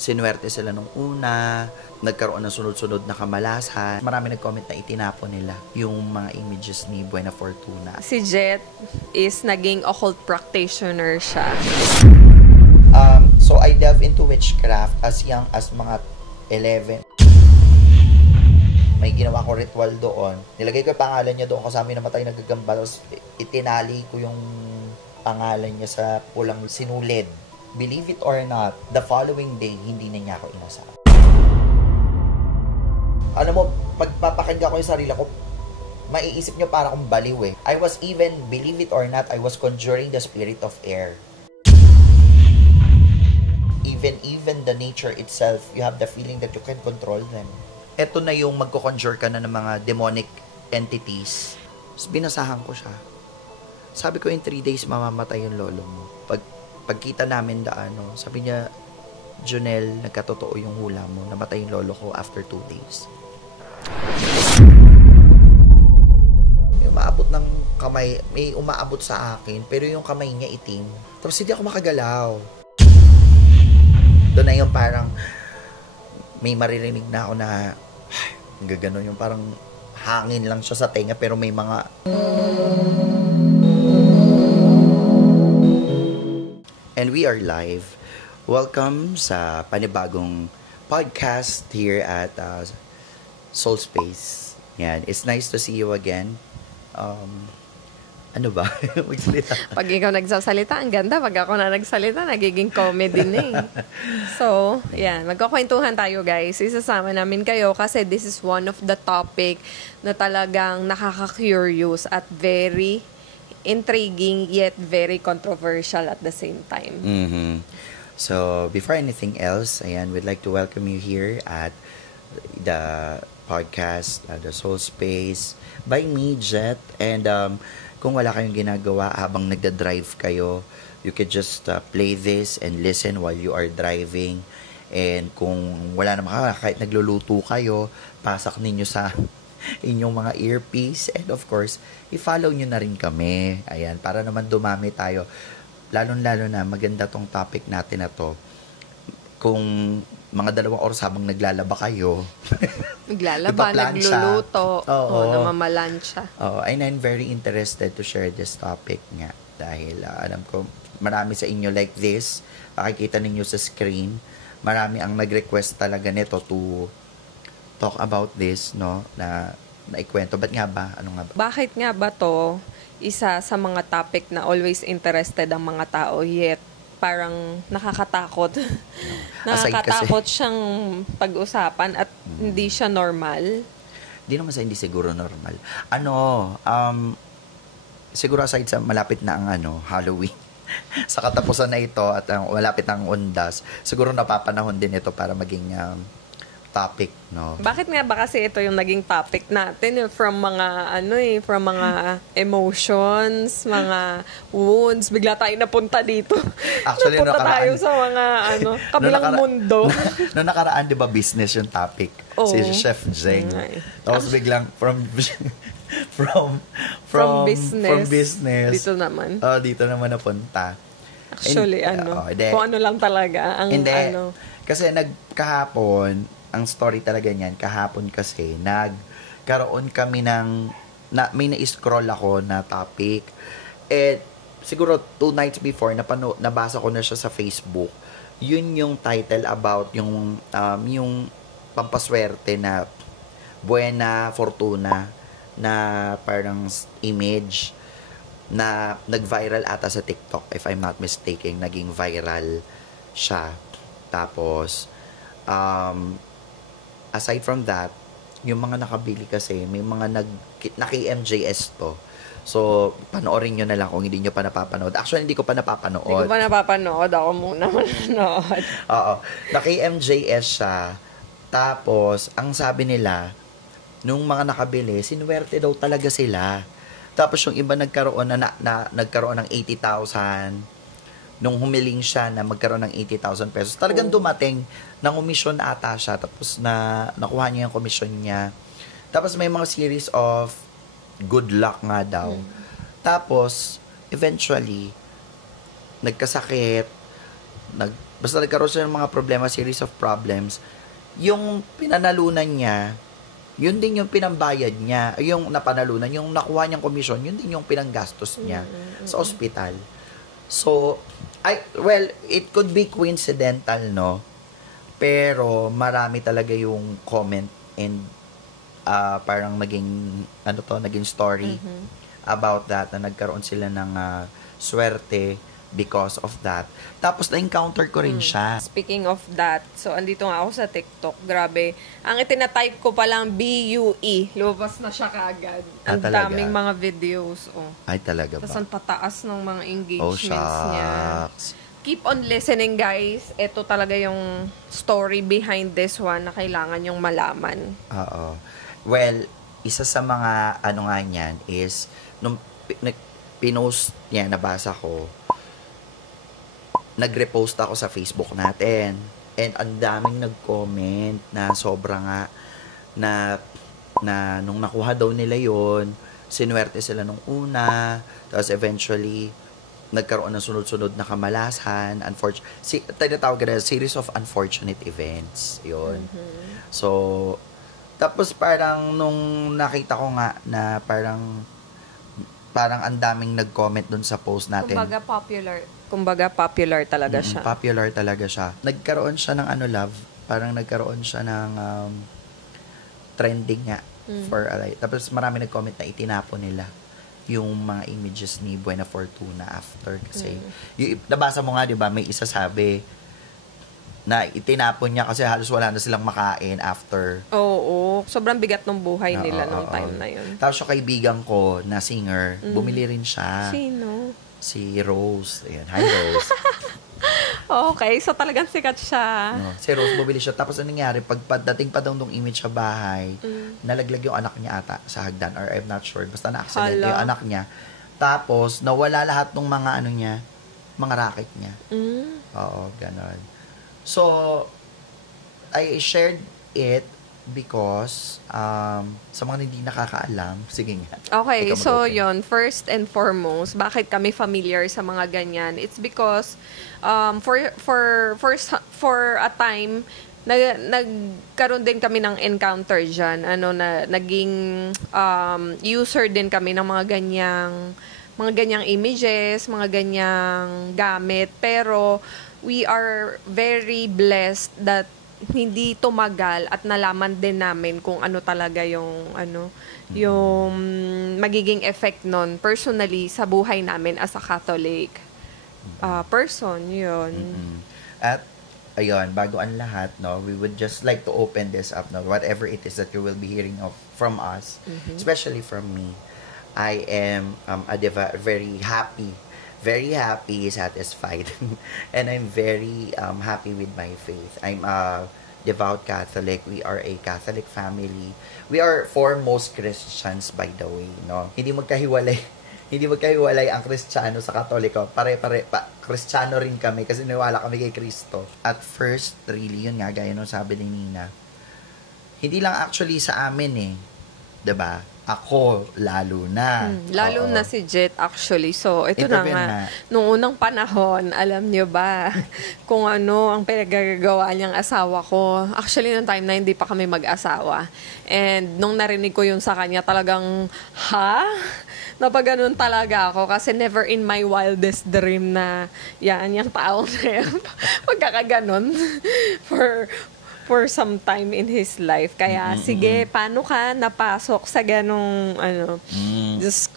sinuwerte sila nung una, nagkaroon ng sunod-sunod na kamalasan. Marami nag-comment na itinapon nila yung mga images ni Buena Fortuna. Si Jet is naging occult practitioner siya. So I delve into witchcraft as young as mga 11. May ginawa ko ritual doon. Nilagay ko yung pangalan niya doon kasama yung namatay na gagamba. Tapos itinali ko yung pangalan niya sa pulang sinulid. Believe it or not, the following day, hindi na niya ako inasal. Alam mo, pagpapakinggan ko yung sarili ko, maiisip niyo para akong baliw eh. I was even, believe it or not, I was conjuring the spirit of air. Even the nature itself, you have the feeling that you can control them. Ito na yung magko-conjure ka na ng mga demonic entities. Tapos binasahan ko siya. Sabi ko, in 3 days, mamamatay yung lolo mo. Pagkita namin sabi niya, Jonel, nagkatotoo yung hula mo. Namatay yung lolo ko after 2 days. May umaabot ng kamay, may umaabot sa akin, pero yung kamay niya itim. Tapos hindi ako makagalaw. Doon na yung parang may maririnig na ako na gaganon yung parang hangin lang siya sa tenga pero may mga and we are live. Welcome sa panibagong podcast here at Soul Space. Yan, it's nice to see you again. Ano ba? Pag ikaw nagsasalita, ang ganda. Pag ako na nagsalita, nagiging comedy na eh. So, yan. Magkakwentuhan tayo, guys. Isasama namin kayo kasi this is one of the topic na talagang nakaka-curious at very intriguing yet very controversial at the same time. Mm-hmm. So, before anything else, ayan, we'd like to welcome you here at the podcast, The Soul Space by me, Jet. And kung wala kayong ginagawa habang nagda-drive kayo, you could just play this and listen while you are driving. And kung wala naman kahit nagluluto kayo, pasak ninyo sa inyong mga earpiece. And of course, i-follow nyo na rin kami. Ayan, para naman dumami tayo. Lalo na maganda tong topic natin na to. Kung mga 2 oras habang naglalaba kayo. Naglalaba, nagluluto, namamalansya. And I'm very interested to share this topic nga. Dahil alam ko, marami sa inyo like this. Makikita ninyo sa screen. Marami ang nag-request talaga nito to talk about this, no? Na ikwento. Ba't nga ba? Ano nga ba? Bakit nga ba to isa sa mga topic na always interested ang mga tao yet parang nakakatakot. Nakakatakot siyang pag-usapan at hindi siya normal. Hindi naman hindi siguro normal. Siguro aside sa malapit na ang Halloween, sa katapusan na ito at malapit na ang Undas, siguro napapanahon din ito para maging topic, no? Bakit nga ba kasi ito yung naging topic natin from mga from mga emotions, mga wounds, bigla tayo napunta dito. Actually, napunta tayo sa mga kabilang mundo. No nakaraan, 'di ba, business yung topic? Si Chef Zeng. Tapos biglang from business dito naman. Dito naman napunta. Actually, kung ano lang talaga ang Kasi kahapon, ang story talaga niyan, kahapon kasi, nagkaroon kami may na-scroll ako na topic. Siguro 2 nights before, nabasa ko na siya sa Facebook. Yun yung title about yung pampaswerte na Buena Fortuna na parang image na nag-viral ata sa TikTok, if I'm not mistaken. Naging viral siya. Tapos, aside from that, yung mga nakabili kasi, may mga naki-MJS to. So, panoorin nyo na lang kung hindi nyo pa napapanood. Actually, hindi ko pa napapanood. Hindi ko pa napapanood. Ako muna manonood. Oo. Naki-MJS siya. Tapos, ang sabi nila, nung mga nakabili, sinuwerte daw talaga sila. Tapos, yung iba nagkaroon ng 80,000. Nung humiling siya na magkaroon ng 80,000 pesos, talagang dumating, nangumisyon ata siya, tapos nakuha niya yung komisyon niya. Tapos may mga series of good luck nga daw. Tapos, eventually, nagkasakit, basta nagkaroon siya ng mga problema, series of problems, yung pinanalunan niya, yun din yung pinambayad niya, yung napanalunan, yung nakuha niyang komisyon, yun din yung pinanggastos niya sa ospital. So, well, it could be coincidental, no? Pero marami talaga yung comment and parang naging story about that, na nagkaroon sila ng swerte because of that. Tapos na-encounter ko rin siya. Speaking of that, so andito nga ako sa TikTok. Grabe. Ang itinatype ko pa lang BUE. Lumabas na siya kaagad. Ang talaga? daming mga videos. Oh. Ay, talaga Tapos ba? ang pataas ng mga Oh, engagements niya. shucks. Keep on listening, guys. Ito talaga yung story behind this one na kailangan yung malaman. Oo. Well, isa sa mga ano nga niyan is, nung pinost niya, nabasa ko, nag-repost ako sa Facebook natin. And ang daming nag-comment na sobra nga na nung nakuha daw nila yon, sinuwerte sila nung una, tapos eventually nagkaroon ng sunod-sunod na kamalasan, tinatawag na series of unfortunate events. Yun. So, tapos parang nung nakita ko nga na parang ang daming nag-comment dun sa post natin. Kumbaga popular talaga siya. Popular talaga siya. Nagkaroon siya ng love, parang nagkaroon siya ng trending nga for tapos marami nag-comment na itinapon nila yung mga images ni Buena Fortuna after kasi yung nabasa mo nga 'di ba, may isa sabi na itinapon niya kasi halos wala na silang makain after. Oo, sobrang bigat ng buhay nila nung time na yun. Tapos yung kaibigan ko na singer, bumili rin siya. Sino? Si Rose. Ayan, hi Rose. Okay, so talagang sikat siya. No, si Rose bumili siya. Tapos anong nangyari, pagdating pa daw nung image sa bahay, nalaglag yung anak niya ata sa hagdan, or I'm not sure. Basta na-accident yung anak niya. Tapos, nawala lahat ng mga mga racket niya. Oo, ganon. So, I shared it because sa mga hindi nakakaalam, sige nga. Okay, so yon, first and foremost, bakit kami familiar sa mga ganyan? It's because for a time nagkaroon din kami ng encounter dyan. Naging user din kami ng mga ganyang images, mga ganyang gamit. Pero we are very blessed that hindi tumagal at nalaman din namin kung ano talaga yung magiging effect nun personally sa buhay namin as a Catholic person, yun. At ayun, bago ang lahat, no, we would just like to open this up, no, whatever it is that you will be hearing from us, especially from me. I am very happy, satisfied, and I'm very happy with my faith. I'm a devout Catholic. We are a Catholic family. We are foremost Christians, by the way, no? Hindi magkahiwalay ang Kristiyano sa Katoliko. Kristiyano rin kami kasi niwala kami kay Kristo. At first, really, yun nga, gaya nung sabi ni Nina, hindi lang actually sa amin eh. 'Di ba? Ako, lalo na. Lalo na si Jet, actually. So, ito na nga. Nung unang panahon, alam nyo ba kung ano ang pinagagawa niyang asawa ko? Actually, nung time na hindi pa kami mag-asawa. And nung narinig ko yun sa kanya, talagang, napaganon talaga ako kasi never in my wildest dream na yung tao na yan. Magkakaganon for some time in his life. Kaya, sige, paano ka napasok sa ganong, just,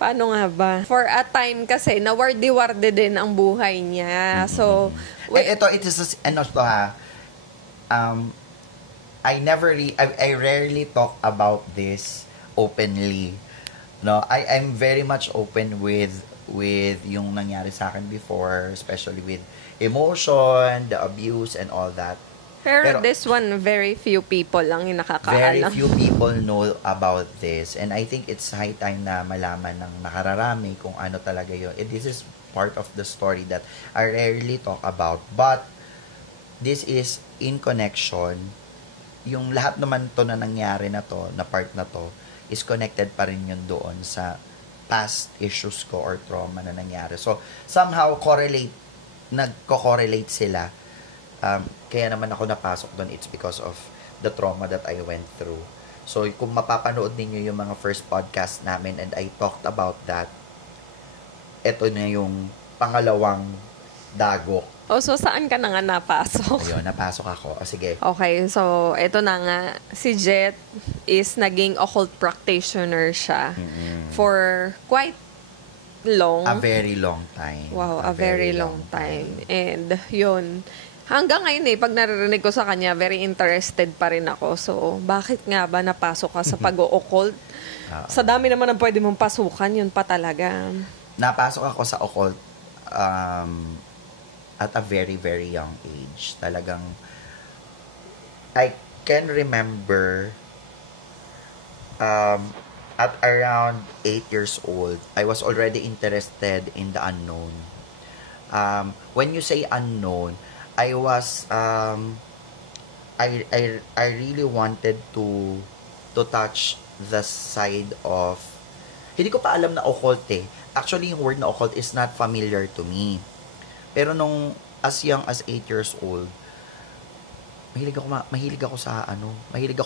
paano nga ba? For a time kasi, nawardi-wardi din ang buhay niya. So, I rarely talk about this openly. No, I'm very much open with yung nangyari sa akin before, especially with emotion, the abuse, and all that. Pero this one, very few people lang yung nakakaalam. Very few people know about this. And I think it's high time na malaman ng nakararami kung ano talaga yun. And this is part of the story that I rarely talk about. But, this is in connection. Yung lahat naman to na nangyari na to, na part na to, is connected pa rin yun doon sa past issues ko or trauma na nangyari. So, somehow correlate nagko-correlate sila. Kaya naman ako napasok doon, it's because of the trauma that I went through. So, kung mapapanood ninyo yung mga first podcast namin and I talked about that, ito na yung pangalawang dagok. So saan ka na nga napasok? Ayun, napasok ako. Sige. Okay, so ito na nga, si Jet is naging occult practitioner siya for quite long. A very long time. Wow, a very long time. And yun, hanggang ngayon pag naririnig ko sa kanya, very interested pa rin ako. So, bakit nga ba napasok ka sa pag-o-occult? Sa dami naman ang pwede mong pasukan, yun pa talaga. Napasok ako sa occult at a very, very young age. Talagang, I can remember at around 8 years old, I was already interested in the unknown. When you say unknown, I was, I really wanted to touch the side of, hindi ko pa alam na occult Actually, yung word na occult is not familiar to me. Pero nung as young as 8 years old, mahilig ako sa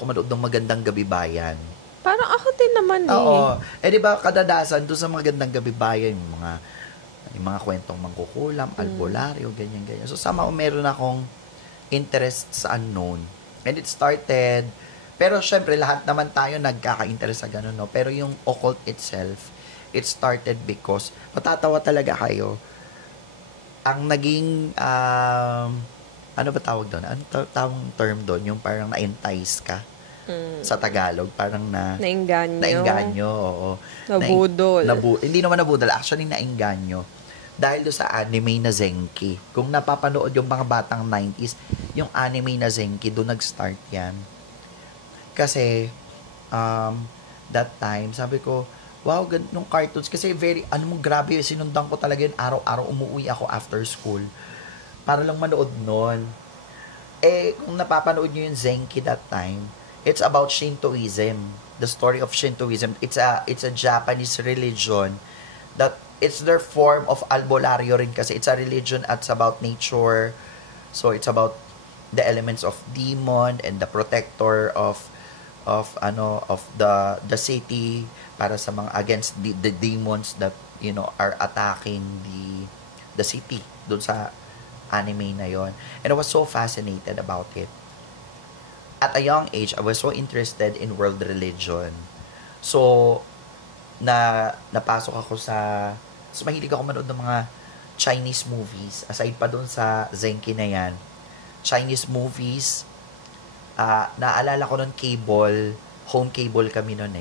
manood ng Magandang Gabi Bayan. Parang ako din naman Oo. Di ba kadadasan doon sa Magandang Gabi Bayan, yung mga kwentong mangkukulam, albularyo, ganyan. So somehow meron akong interest sa unknown. And it started, pero syempre lahat naman tayo nagkaka-interest sa ganun, no? Pero yung occult itself, it started because, matatawa talaga kayo, ang naging, ano ba tawag doon? Ano tawag term doon? Yung parang na-entice ka sa Tagalog. Parang nainganyo, oo. Nabudol. Hindi naman nabudol. Actually, nainganyo. Dahil doon sa anime na Zenki. Kung napapanood yung mga batang 90s, yung anime na Zenki, doon nag-start yan. Kasi, that time, sabi ko, wow, nung cartoons. Kasi grabe, sinundan ko talaga yun. Araw-araw umuwi ako after school. Para lang manood nun. Kung napapanood nyo yung Zenki that time, it's about Shintoism. The story of Shintoism. It's a Japanese religion that it's their form of albularyo rin kasi it's a religion at it's about nature. So, it's about the elements of demon and the protector of the city para sa mga against the demons that are attacking the city doon sa anime na yon. And I was so fascinated about it. At a young age, I was so interested in world religion. So napasok ako so mahilig ako manood ng mga Chinese movies aside pa doon sa Zenki na yan. Chinese movies, naalala ko nun home cable kami nun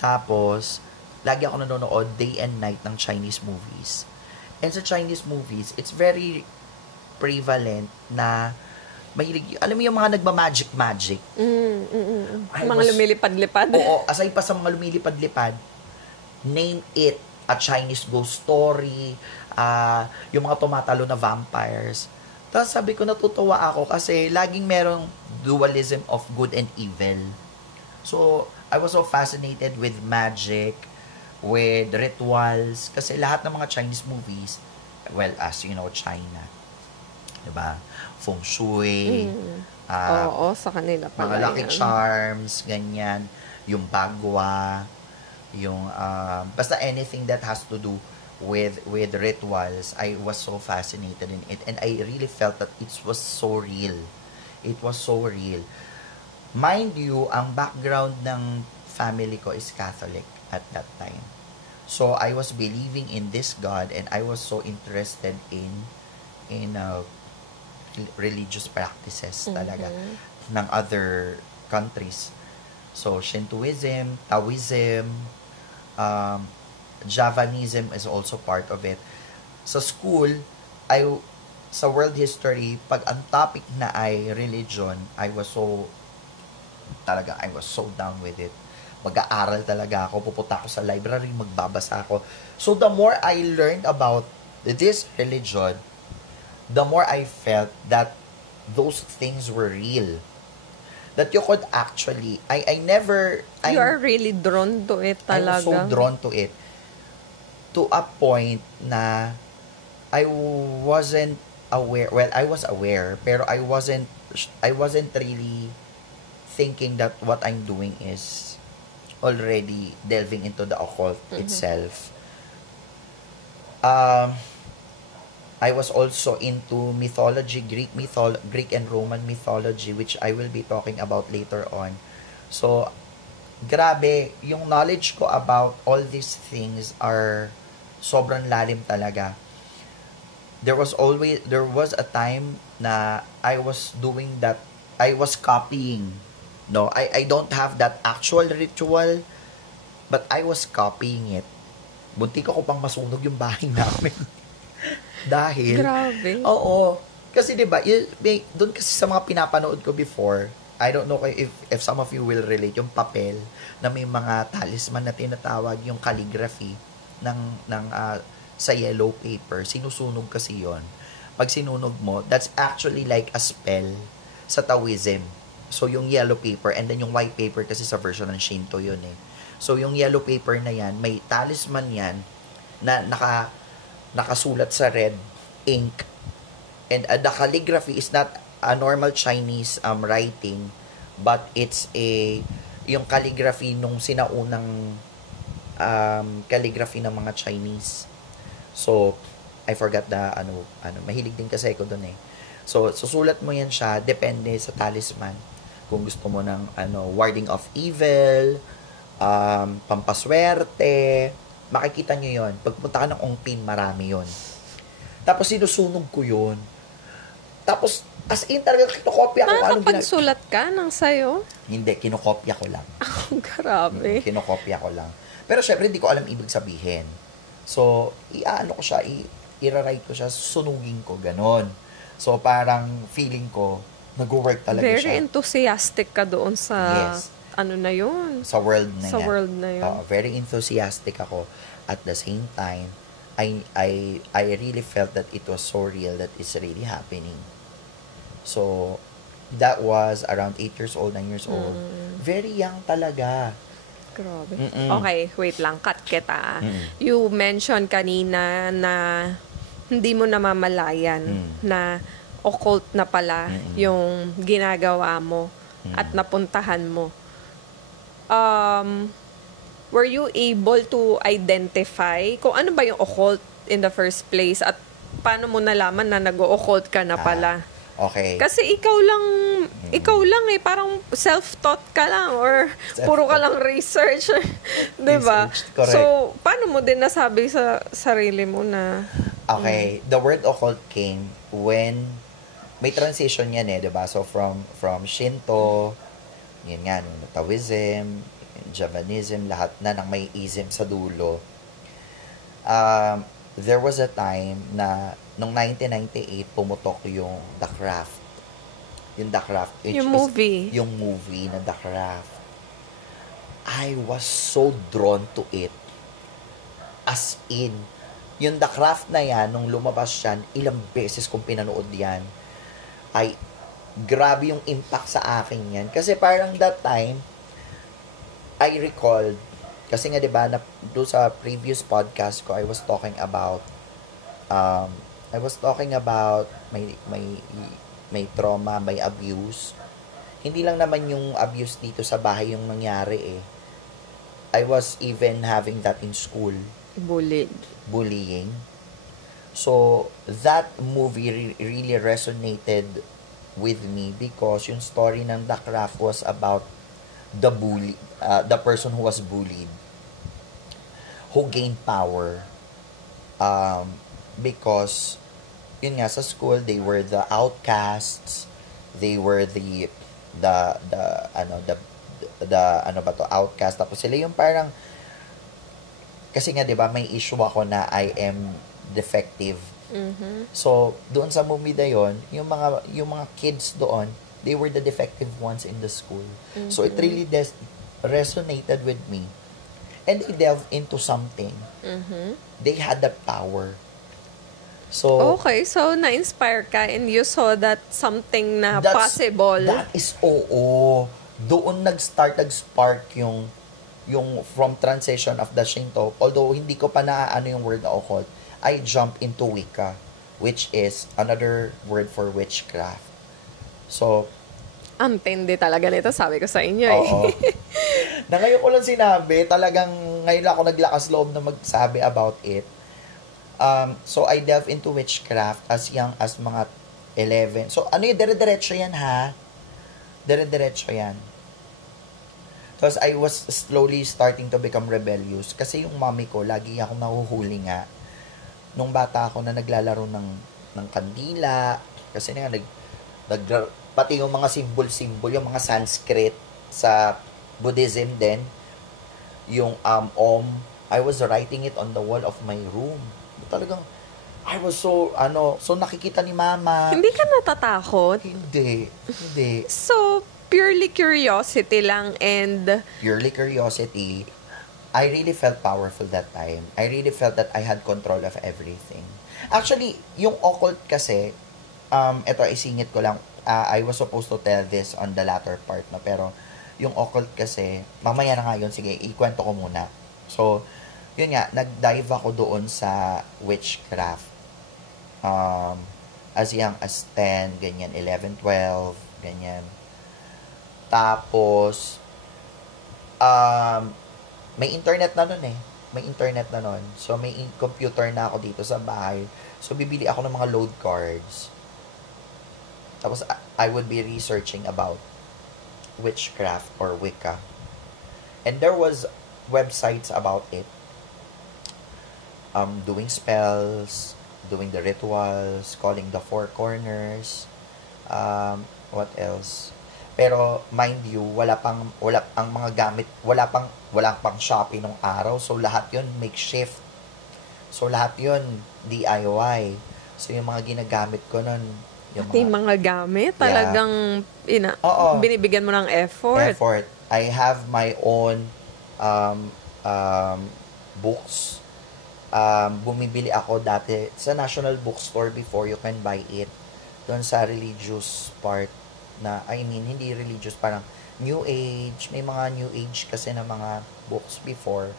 Tapos, lagi ako nanonood day and night ng Chinese movies. And sa Chinese movies, it's very prevalent na mahilig, alam mo yung mga nagma-magic. Mga lumilipad-lipad. Oo, aside pa sa mga lumilipad-lipad, name it, a Chinese ghost story, yung mga tumatalo na vampires. Tapos sabi ko, natutuwa ako kasi laging merong dualism of good and evil. So, I was so fascinated with magic, with rituals, kasi lahat ng mga Chinese movies, well, as you know, China, diba? Feng Shui, oo, sa kanila pala mga Lucky Charms, ganyan, yung Bagwa, yung, basta anything that has to do with rituals, I was so fascinated in it, and I really felt that it was so real. It was so real. Mind you, ang background ng family ko is Catholic at that time. So, I was believing in this God and I was so interested in religious practices talaga ng other countries. So, Shintoism, Taoism, Javanism is also part of it. Sa school, sa world history, pag ang topic na ay religion, I was so down with it. Mag-aaral talaga ako, pupunta ako sa library, magbabasa ako. So the more I learned about this religion, the more I felt that those things were real. That you could actually, you are really drawn to it talaga. I was so drawn to it. To a point na I wasn't aware. Well, I was aware, pero I wasn't really thinking that what I'm doing is already delving into the occult itself. Um, I was also into mythology, Greek and Roman mythology, which I will be talking about later on. So, grabe, yung knowledge ko about all these things are sobrang lalim talaga. There was a time na I was doing that, I was copying. No, I don't have that actual ritual, but I was copying it. Bunti ko pang masunog yung bahay namin. Dahil, Grabe. oo, kasi diba, doon kasi sa mga pinapanood ko before, I don't know if some of you will relate, yung papel na may mga talisman na tinatawag yung calligraphy sa yellow paper, sinusunog kasi yon. Pag sinunog mo, that's actually like a spell sa Taoism. So, yung yellow paper and then yung white paper kasi sa version ng Shinto yun eh. So, yung yellow paper na yan, may talisman yan na nakasulat sa red ink. And the calligraphy is not a normal Chinese writing, but it's yung calligraphy nung sinaunang calligraphy ng mga Chinese. So, I forgot mahilig din kasi ako doon eh. So, susulat mo yan siya, depende sa talisman. Kung gusto mo ng warding off evil, pampaswerte, makikita nyo yon. Pagpunta ka ng Ongpin, marami yon. Tapos sinusunog ko yon. Tapos, as in talaga kinokopya ko. Nakakapagsulat ka ng sayo? Hindi, kinokopya ko lang. Grabe. Kinokopya ko lang. Pero syempre, hindi ko alam ibig sabihin. So, ko siya, i-write ko siya, sunugin ko, ganon. So, parang feeling ko, nag-work talaga Very siya. Very enthusiastic ka doon sa, yes, na yun? Sa world na sa yan. Sa world na yun. Very enthusiastic ako. At the same time, I really felt that it was so real that it's really happening. So, that was around 8 years old, 9 years old. Very young talaga. Grabe. Okay, wait lang. Cut kita. You mentioned kanina na hindi mo namamalayan na occult na pala yung ginagawa mo at napuntahan mo. Were you able to identify kung ano ba yung occult in the first place at paano mo nalaman na nag-occult ka na pala? Okay. Kasi ikaw lang eh, parang self-taught ka lang or puro ka lang research. Diba? Correct. So, paano mo din nasabi sa sarili mo na... Okay, the word occult came when may transition yan eh, diba? So, from Shinto, yun nga, Taoism, Javanism, lahat na ng may ism sa dulo. There was a time na noong 1998 pumutok yung The Craft. Yung The Craft. Yung movie. Yung movie na The Craft. I was so drawn to it. As in, yung The Craft na yan, nung lumabas yan, ilang beses kong pinanood yan. Grabe yung impact sa akin yan. Kasi parang that time, I recalled, kasi nga diba, doon sa previous podcast ko, I was talking about may trauma, may abuse. Hindi lang naman yung abuse dito sa bahay yung nangyari eh. I was even having that in school. Bullying. So, that movie really resonated with me because yung story ng The Craft was about the person who was bullied, who gained power. Because yun nga, sa school they were the outcasts, they were the outcast, tapos sila yung parang, kasi nga 'di ba may issue ako na I am defective. So doon sa movie na yon, yung mga kids doon, they were the defective ones in the school. So it really resonated with me. And they delved into something. They had the power. So, okay, so na-inspire ka and you saw that something na possible. That is, doon nag-spark yung from transition of the Shinto. Although, hindi ko pa naaano yung word na occult, I jump into Wicca. which is another word for witchcraft. So, Ang tindi talaga nito, sabi ko sa inyo eh. oo. Na ngayon ko lang sinabi, talagang ngayon ako naglakas loob na magsabi about it. So, I delve into witchcraft as young as mga 11. So, ano yung dire-diretso yan, ha? Dire-diretso yan. Tapos, I was slowly starting to become rebellious. Kasi yung mommy ko, lagi akong nahuhuli nga. Nung bata ako na naglalaro ng kandila. Kasi nga, pati yung mga symbol, yung mga Sanskrit sa Buddhism din, yung Om, I was writing it on the wall of my room. Talagang, I was so nakikita ni mama. Hindi ka natatakot? Hindi. So, purely curiosity lang and... Purely curiosity. I really felt powerful that time. I really felt that I had control of everything. Actually, yung occult kasi, ito, isingit ko lang, I was supposed to tell this on the latter part, no? Pero, yung occult kasi, mamaya na nga yun, sige, ikwento ko muna. So, yun nga, nag-dive ako doon sa witchcraft. As young as 10, ganyan, 11, 12, ganyan. Tapos, may internet na nun eh. May internet na nun. So, may computer na ako dito sa bahay. So, bibili ako ng mga load cards. Tapos, I would be researching about witchcraft or Wicca. And there was websites about it. Doing spells, doing the rituals, calling the four corners. What else? Pero, mind you, wala pang Shopee nung araw. So, lahat yun makeshift. So, lahat yun DIY. So, yung mga ginagamit ko nun, yung mga gamit, talagang binibigyan mo ng effort. I have my own books. Bumibili ako dati sa National Bookstore before, you can buy it. Doon sa religious part na, hindi religious, parang New Age. May mga New Age kasi na mga books before.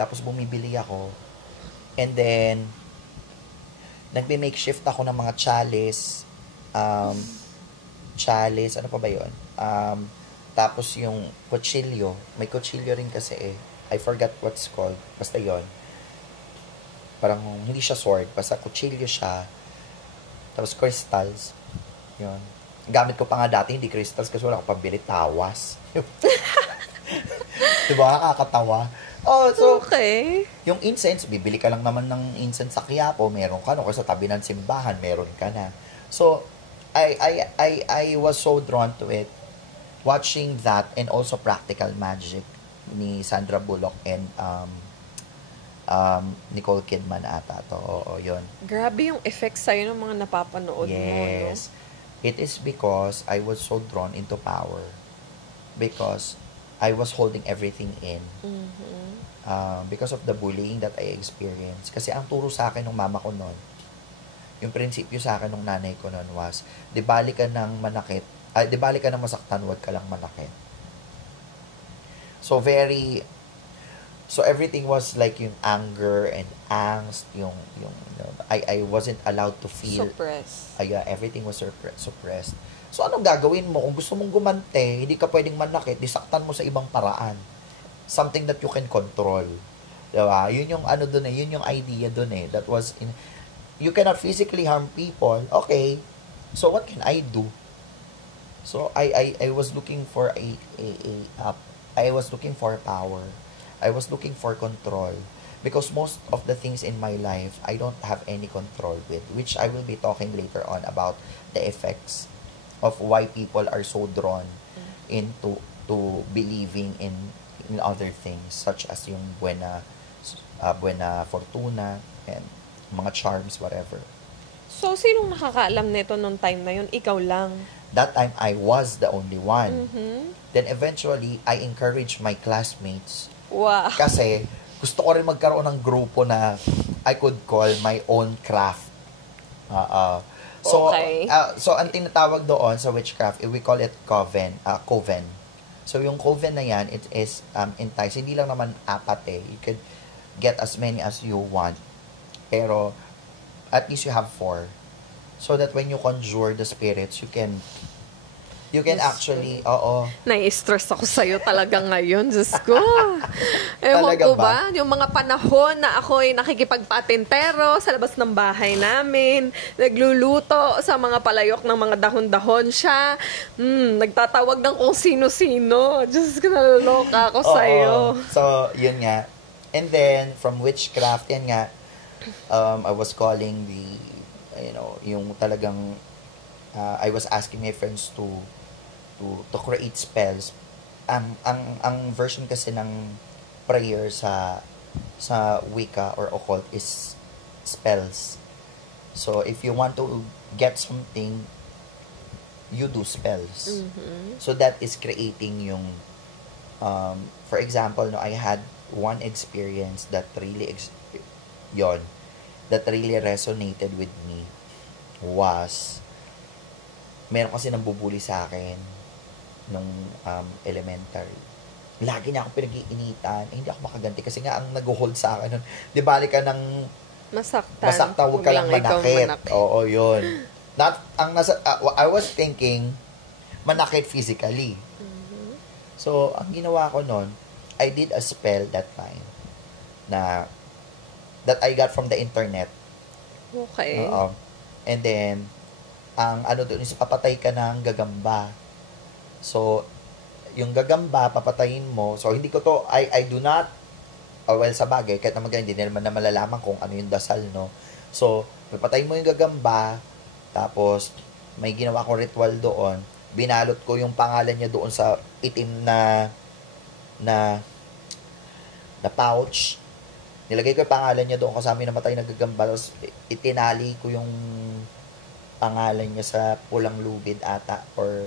Tapos bumibili ako. And then, nagbe-makeshift ako ng mga chalice. Ano pa ba yun? Tapos yung kutsilyo. May kutsilyo rin kasi eh. I forgot what's called. Basta yon. Parang hindi siya sword. Basta kutsilyo siya. Tapos crystals. Yun. Gamit ko pa nga dati, hindi crystals kasi wala akong pambili. Tawas. Diba? Kakatawa. Oh, so, okay. Yung incense, bibili ka lang naman ng incense sa Quiapo, meron ka, no? Kasi sa tabi ng simbahan, meron ka na. So, I was so drawn to it, watching that, and also Practical Magic ni Sandra Bullock and Nicole Kidman ata to. Oo, yun. Grabe yung effects sa'yo ng mga napapanood mo, no? Yes. It is because I was so drawn into power. Because I was holding everything in. Because of the bullying that I experienced. Kasi ang turo sa akin ng mama ko noon, yung prinsipyo sa akin ng nanay ko noon was, di bali ka ng masaktan, wag ka lang manakit. So everything was like yung anger and angst, I wasn't allowed to feel. Suppressed. Everything was suppressed. So, anong gagawin mo? Kung gusto mong gumante, hindi ka pwedeng manakit, disaktan mo sa ibang paraan. Something that you can control. Diba? Yun yung dun eh, yun yung idea dun eh. That was, you cannot physically harm people. Okay, so what can I do? So, I was looking for I was looking for power. I was looking for control. Because most of the things in my life, I don't have any control with. Which I will be talking later on about the effects of why people are so drawn into believing in other things such as yung buena fortuna and mga charms, whatever. So, sinong nakakaalam nito nung time na yun? Ikaw lang? That time, I was the only one. Then eventually, I encouraged my classmates. Wow. Kasi, gusto ko rin magkaroon ng grupo na I could call my own craft. So, okay. So ang tinatawag doon sa witchcraft, we call it coven. So, yung coven na yan, it is enticed. Hindi lang naman apat eh. You could get as many as you want. Pero, at least you have 4. So that when you conjure the spirits, you can actually, oo. Nai-stress ako sa'yo talaga ngayon, Diyos ko. Ewan Talaga ko ba? ba? Yung mga panahon na ako ay nakikipagpatintero sa labas ng bahay namin, nagluluto sa mga palayok ng mga dahon-dahon siya, nagtatawag ng kung sino-sino. Diyos ko, naloloka ako sa'yo. So, yun nga. And then, from witchcraft, yan nga, I was calling yung talagang, I was asking my friends to create spells. Ang version kasi ng prayer sa Wicca or occult is spells. So if you want to get something, you do spells. Mm-hmm. So that is creating yung for example, no, I had one experience that really that really resonated with me was meron kasi nambubuli sa akin nung elementary. Lagi niya ako pinag-iinitan. Hindi ako makaganti kasi nga ang nag-hold sa akin nun. Di bali ka ng masaktan, huwag ka lang manakit. Oo, yun. I was thinking manakit physically. Mm-hmm. So, ang ginawa ko nun, I did a spell that time that I got from the internet. Okay. And then, ang ano doon is papatay ka ng gagamba. So, yung gagamba, papatayin mo. So, hindi ko to, I do not, well, sa bagay, kahit naman hindi naman na malalaman kung ano yung dasal, no? So, papatayin mo yung gagamba, tapos, may ginawa kong ritual doon. Binalot ko yung pangalan niya doon sa itim na pouch. Nilagay ko yung pangalan niya doon kasama yung namatay na gagamba. Tapos, itinali ko yung pangalan niya sa pulang lubid ata or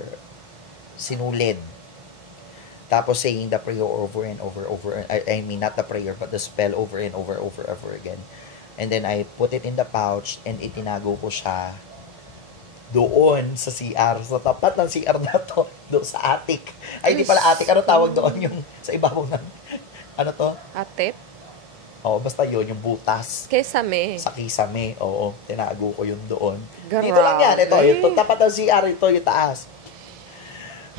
sinulid. Tapos saying the prayer over and over. I mean, not the prayer, but the spell over and over again. And then I put it in the pouch and itinago ko siya doon sa CR. Sa tapat ng CR na to. Doon sa attic. Ay, hindi pala attic. Ano tawag doon? Yung sa ibabaw ng, ano to? Atip? Oo, basta yun, yung butas. Kesame. Sa kisame, oo. Tinago ko yun doon. Grabe. Dito lang yan. Ito, yung tapat ng CR, ito yung taas.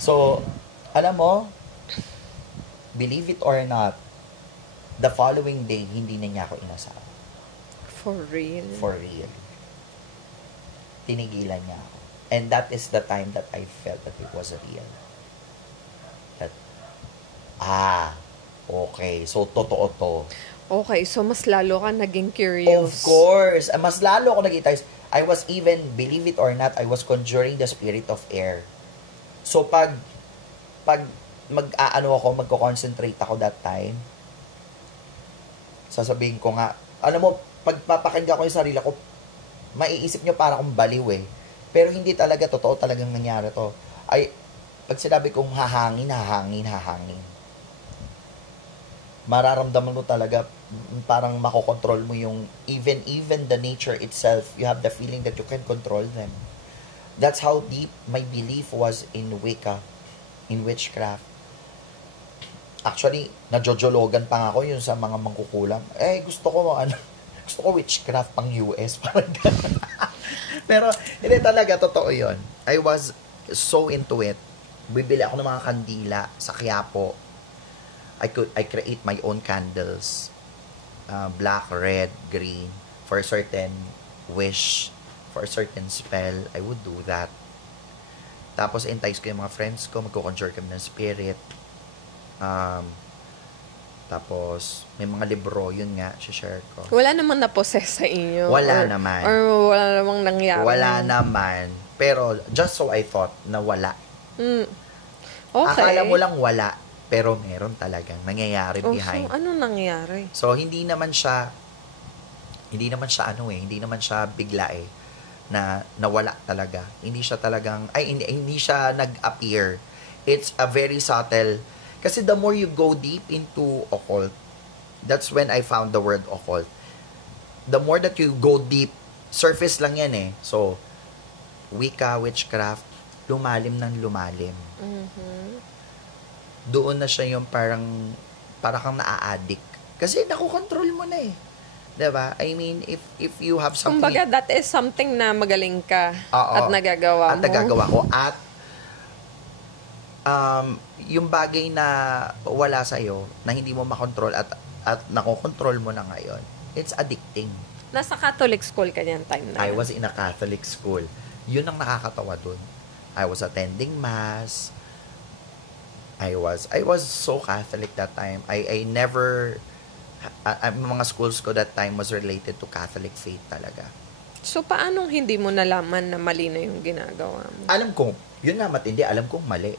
So, alam mo, believe it or not, the following day, hindi na niya ako inasal. For real? For real. Tinigilan niya ako. And that is the time that I felt that it was real. That, okay. So, totoo to. Okay, so mas lalo ka naging curious. Of course. Mas lalo ako naging curious. I was even, believe it or not, I was conjuring the spirit of air. So, pag magko-concentrate ako that time, sasabihin ko nga, alam mo, pag papakinggan ko yung sarili ko, maiisip nyo para akong baliw eh. Pero hindi talaga, totoo talagang nangyari to. Pag sinabi kong hahangin. Mararamdaman mo talaga, parang makokontrol mo yung, even the nature itself, you have the feeling that you can control them. That's how deep my belief was in Wicca, in witchcraft. Actually, najojologan pa nga ako yun sa mga mangkukulam. Gusto ko witchcraft pang US. Parang ganun. Pero, hindi talaga, totoo yun. I was so into it. Bibili ako ng mga kandila sa Quiapo. I create my own candles. Black, red, green. For a certain wish, for a certain spell, I would do that. Tapos, entice ko yung mga friends ko. Magko-conjure kami ng spirit. Tapos, may mga libro, yun nga, share ko. Wala namang na-possess sa inyo? Wala naman. Or wala namang nangyari? Wala naman. Pero, just so I thought na wala. Okay. Akala mo lang wala, pero meron talagang nangyayari behind. So, ano nangyari? So, hindi naman siya bigla na nawala talaga. Hindi siya talagang, hindi siya nag-appear. It's a very subtle. Kasi the more you go deep into occult, that's when I found the word occult. The more that you go deep, surface lang yan eh. So, Wicca, witchcraft, lumalim ng lumalim. Mm-hmm. Doon na siya yung parang kang naa-addict. Kasi nakokontrol mo na eh. 'Diba? I mean, if you have something... Kumbaga, that is something na magaling ka Oo. at nagagawa At mo. nagagawa ko. At yung bagay na wala sa'yo, na hindi mo makontrol at nakokontrol mo na ngayon, it's addicting. Nasa Catholic school ka niyan time na I yan. was in a Catholic school. Yun ang nakakatawa dun. I was attending mass. I was so Catholic that time. I never... mga schools ko that time was related to Catholic faith talaga. So, paanong hindi mo nalaman na mali na yung ginagawa mo? Alam ko, yun nga matindi, alam kong mali.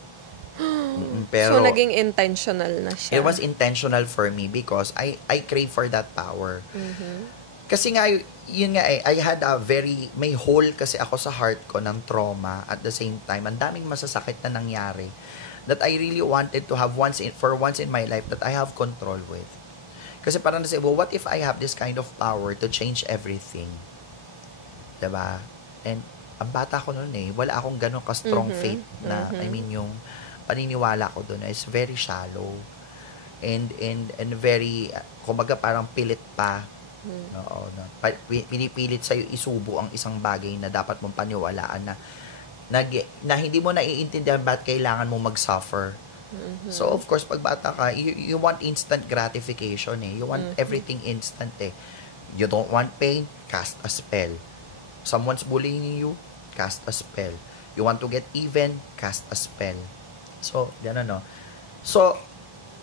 Pero so, naging intentional na siya. it was intentional for me because I crave for that power. Mhm. Kasi nga, yun nga I had may hole kasi ako sa heart ko ng trauma at the same time, ang daming masasakit na nangyari that I really wanted to have once in my life that I have control with. Kasi parang nasa, well, what if I have this kind of power to change everything? Diba? And ang bata ko noon wala akong ganun ka-strong faith na, I mean, yung paniniwala ko doon is very shallow. And very, kumbaga parang pilit pa. Oo, no. Pinipilit sa'yo isubo ang isang bagay na dapat mong paniwalaan na hindi mo naiintindihan ba't kailangan mo mag-suffer. So, of course, pag bata ka, you want instant gratification You want everything instant You don't want pain, cast a spell. Someone's bullying you, cast a spell. You want to get even, cast a spell. So, gano'n, no? So,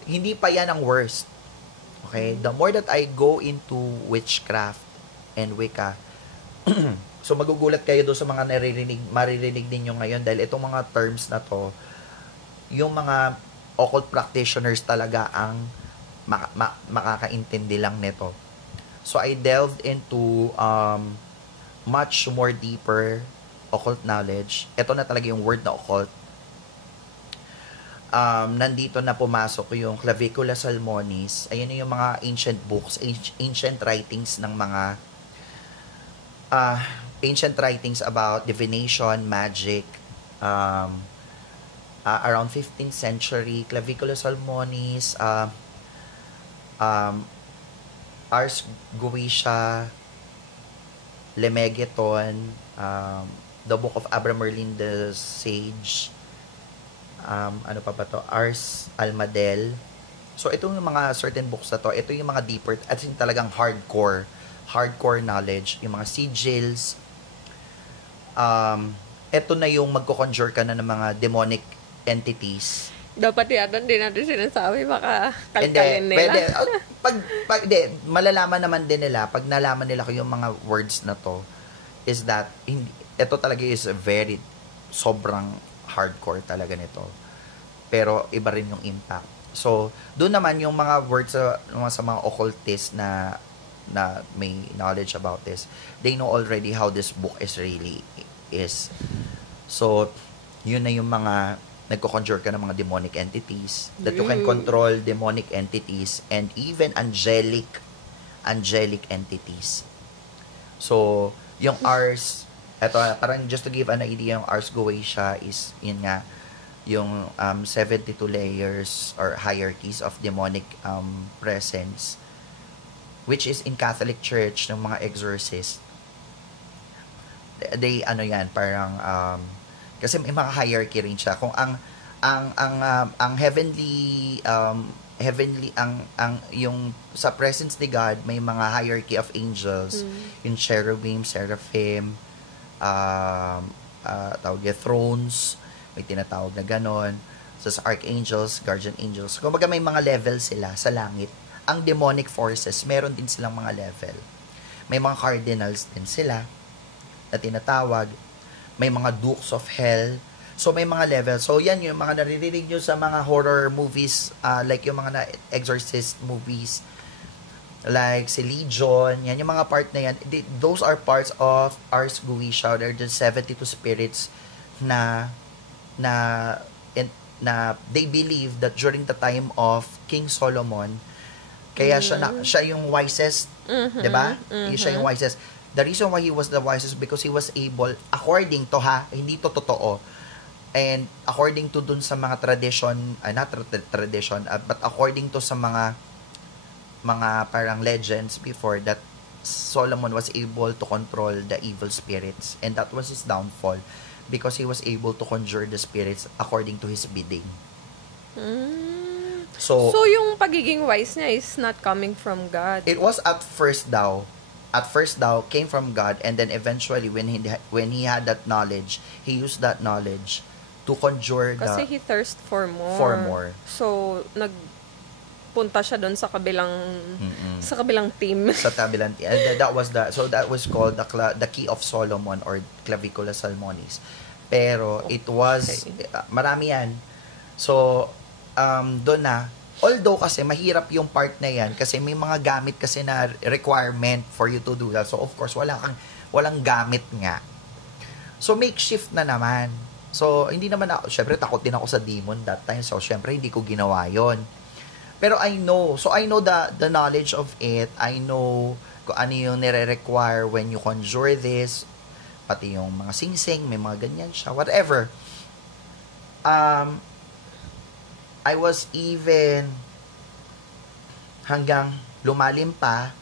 hindi pa yan ang worst. Okay? The more that I go into witchcraft and Wicca, so magugulat kayo doon sa mga maririnig ninyo ngayon dahil itong mga terms na to, yung mga occult practitioners talaga ang makakaintindi lang nito. So, I delved into much more deeper occult knowledge. Ito na talaga yung word na occult. Nandito na pumasok yung Clavicula Salmonis. Ayan yung mga ancient books, ancient writings ng mga ancient writings about divination, magic, around 15th century, Clavicula Salmonis, Ars Goetia, Lemegeton, the Book of Abramelin the Sage, ano pa ba to? Ars Almadel. So, itong mga certain books na to, ito yung mga deeper, at talagang hardcore knowledge, yung mga sigils. Ito na yung magko-conjure ka na ng mga demonic entities. Dapat yata hindi natin sinasabi, baka kalkalin nila. Pwede. Malalaman naman din nila, pag nalaman nila ko yung mga words na to, is that, ito talaga is very, sobrang hardcore talaga nito. Pero, iba rin yung impact. So, doon naman yung mga words sa mga occultists na may knowledge about this, they know already how this book is. So, yun na yung mga nagko-conjure ka ng mga demonic entities, that you can control demonic entities and even angelic entities. So, yung Ars, eto, parang just to give an idea, yung Ars Goetia is, yun nga, yung 72 layers or hierarchies of demonic presence, which is in Catholic Church, ng mga exorcists. They, parang, kasi may mga hierarchy rin siya. Kung ang heavenly yung sa presence ni God, may mga hierarchy of angels, yung cherubim, seraphim, tawag niya thrones, may tinatawag na ganon. So, sa archangels, guardian angels. Kumbaga may mga level sila sa langit. Ang demonic forces, meron din silang mga level. May mga cardinals din sila na tinatawag. May mga dukes of hell. So, may mga levels. So, yan yung mga naririnig nyo sa mga horror movies, like yung mga exorcist movies, like si Legion, yan yung mga part na yan. Those are parts of Ars Goetia. They're the 72 spirits na they believe that during the time of King Solomon, kaya siya yung wisest, 'di ba? Siya yung wisest. The reason why he was the wisest because he was able, according to hindi to totoo, and according to dun sa mga tradition, not tradition, but according to sa mga parang legends before, that Solomon was able to control the evil spirits, and that was his downfall because he was able to conjure the spirits according to his bidding. So yung pagiging wise niya is not coming from God. it was at first daw came from God, and then eventually when he had that knowledge, he used that knowledge to conjure Kasi he thirst for more. For more. So, nagpunta siya doon sa kabilang team. sa tabilan. And that was called the Key of Solomon or Clavicula Salmonis. Pero it was marami yan. So doon na, although kasi mahirap yung part na yan kasi may mga gamit kasi na requirement for you to do that. So of course walang gamit nga. So makeshift na naman. So hindi naman ako, syempre takot din ako sa demon that time. So syempre hindi ko ginawa yon. Pero I know the knowledge of it. I know kung ano yung nire-require when you conjure this. Pati yung mga sing-sing, may mga ganyan siya, whatever. I was even hanggang lumalim pa.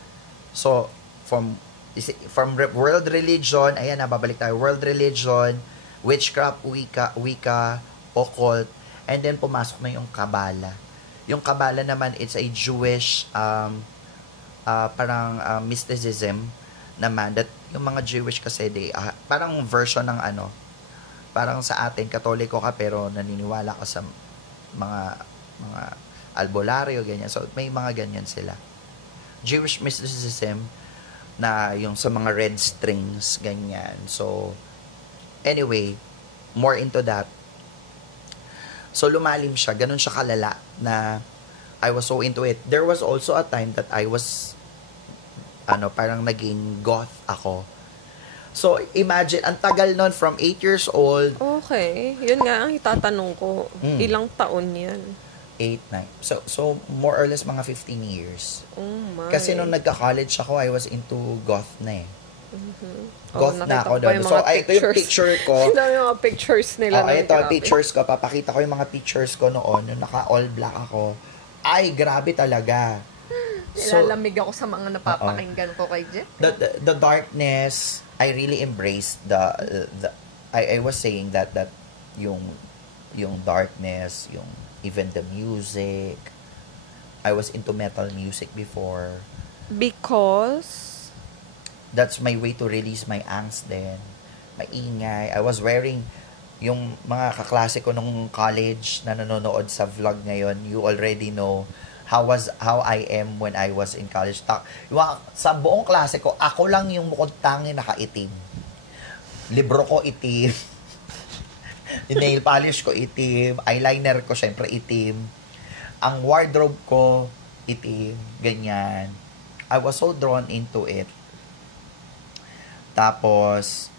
So, from world religion, ayan, babalik tayo, world religion, witchcraft, Wicca, occult, and then pumasok na yung Kabbalah. Yung Kabbalah naman, it's a Jewish mysticism naman, that yung mga Jewish kasi parang version ng parang sa atin Katoliko ka pero naniniwala ka sa mga albularyo, ganyan. So may mga ganyan sila. Jewish mysticism na yung sa mga red strings, ganyan. So anyway, more into that. So lumalim siya, ganun siya kalala na I was so into it. There was also a time that I was parang naging goth ako. So, imagine, ang tagal nun from 8 years old. Okay. Yun nga ang itatanong ko. Ilang taon yan? 8, 9. So, more or less mga 15 years. Oh my. Kasi nung nagka-college ako, I was into goth na eh. Goth na nakita ako ko pa doon. yung So, mga ito yung picture ko. Ito yung mga pictures nila. Ito yung pictures ko. Papakita ko yung mga pictures ko noon. Yung naka-all black ako. Ay, grabe talaga. Nilalamig ako sa mga napapakinggan ko kay Jet. The darkness, I really embraced I was saying that yung darkness, yung even the music. I was into metal music before. Because That's my way to release my angst din. Maingay. I was wearing yung mga kaklase ko nung college na nanonood sa vlog ngayon. You already know how I am when I was in college. Sa buong klase ko, ako lang yung bukod tangi nakaitim. Libro ko itim. Nail polish ko itim. Eyeliner ko syempre itim. Ang wardrobe ko itim. Ganyan. I was so drawn into it. Tapos,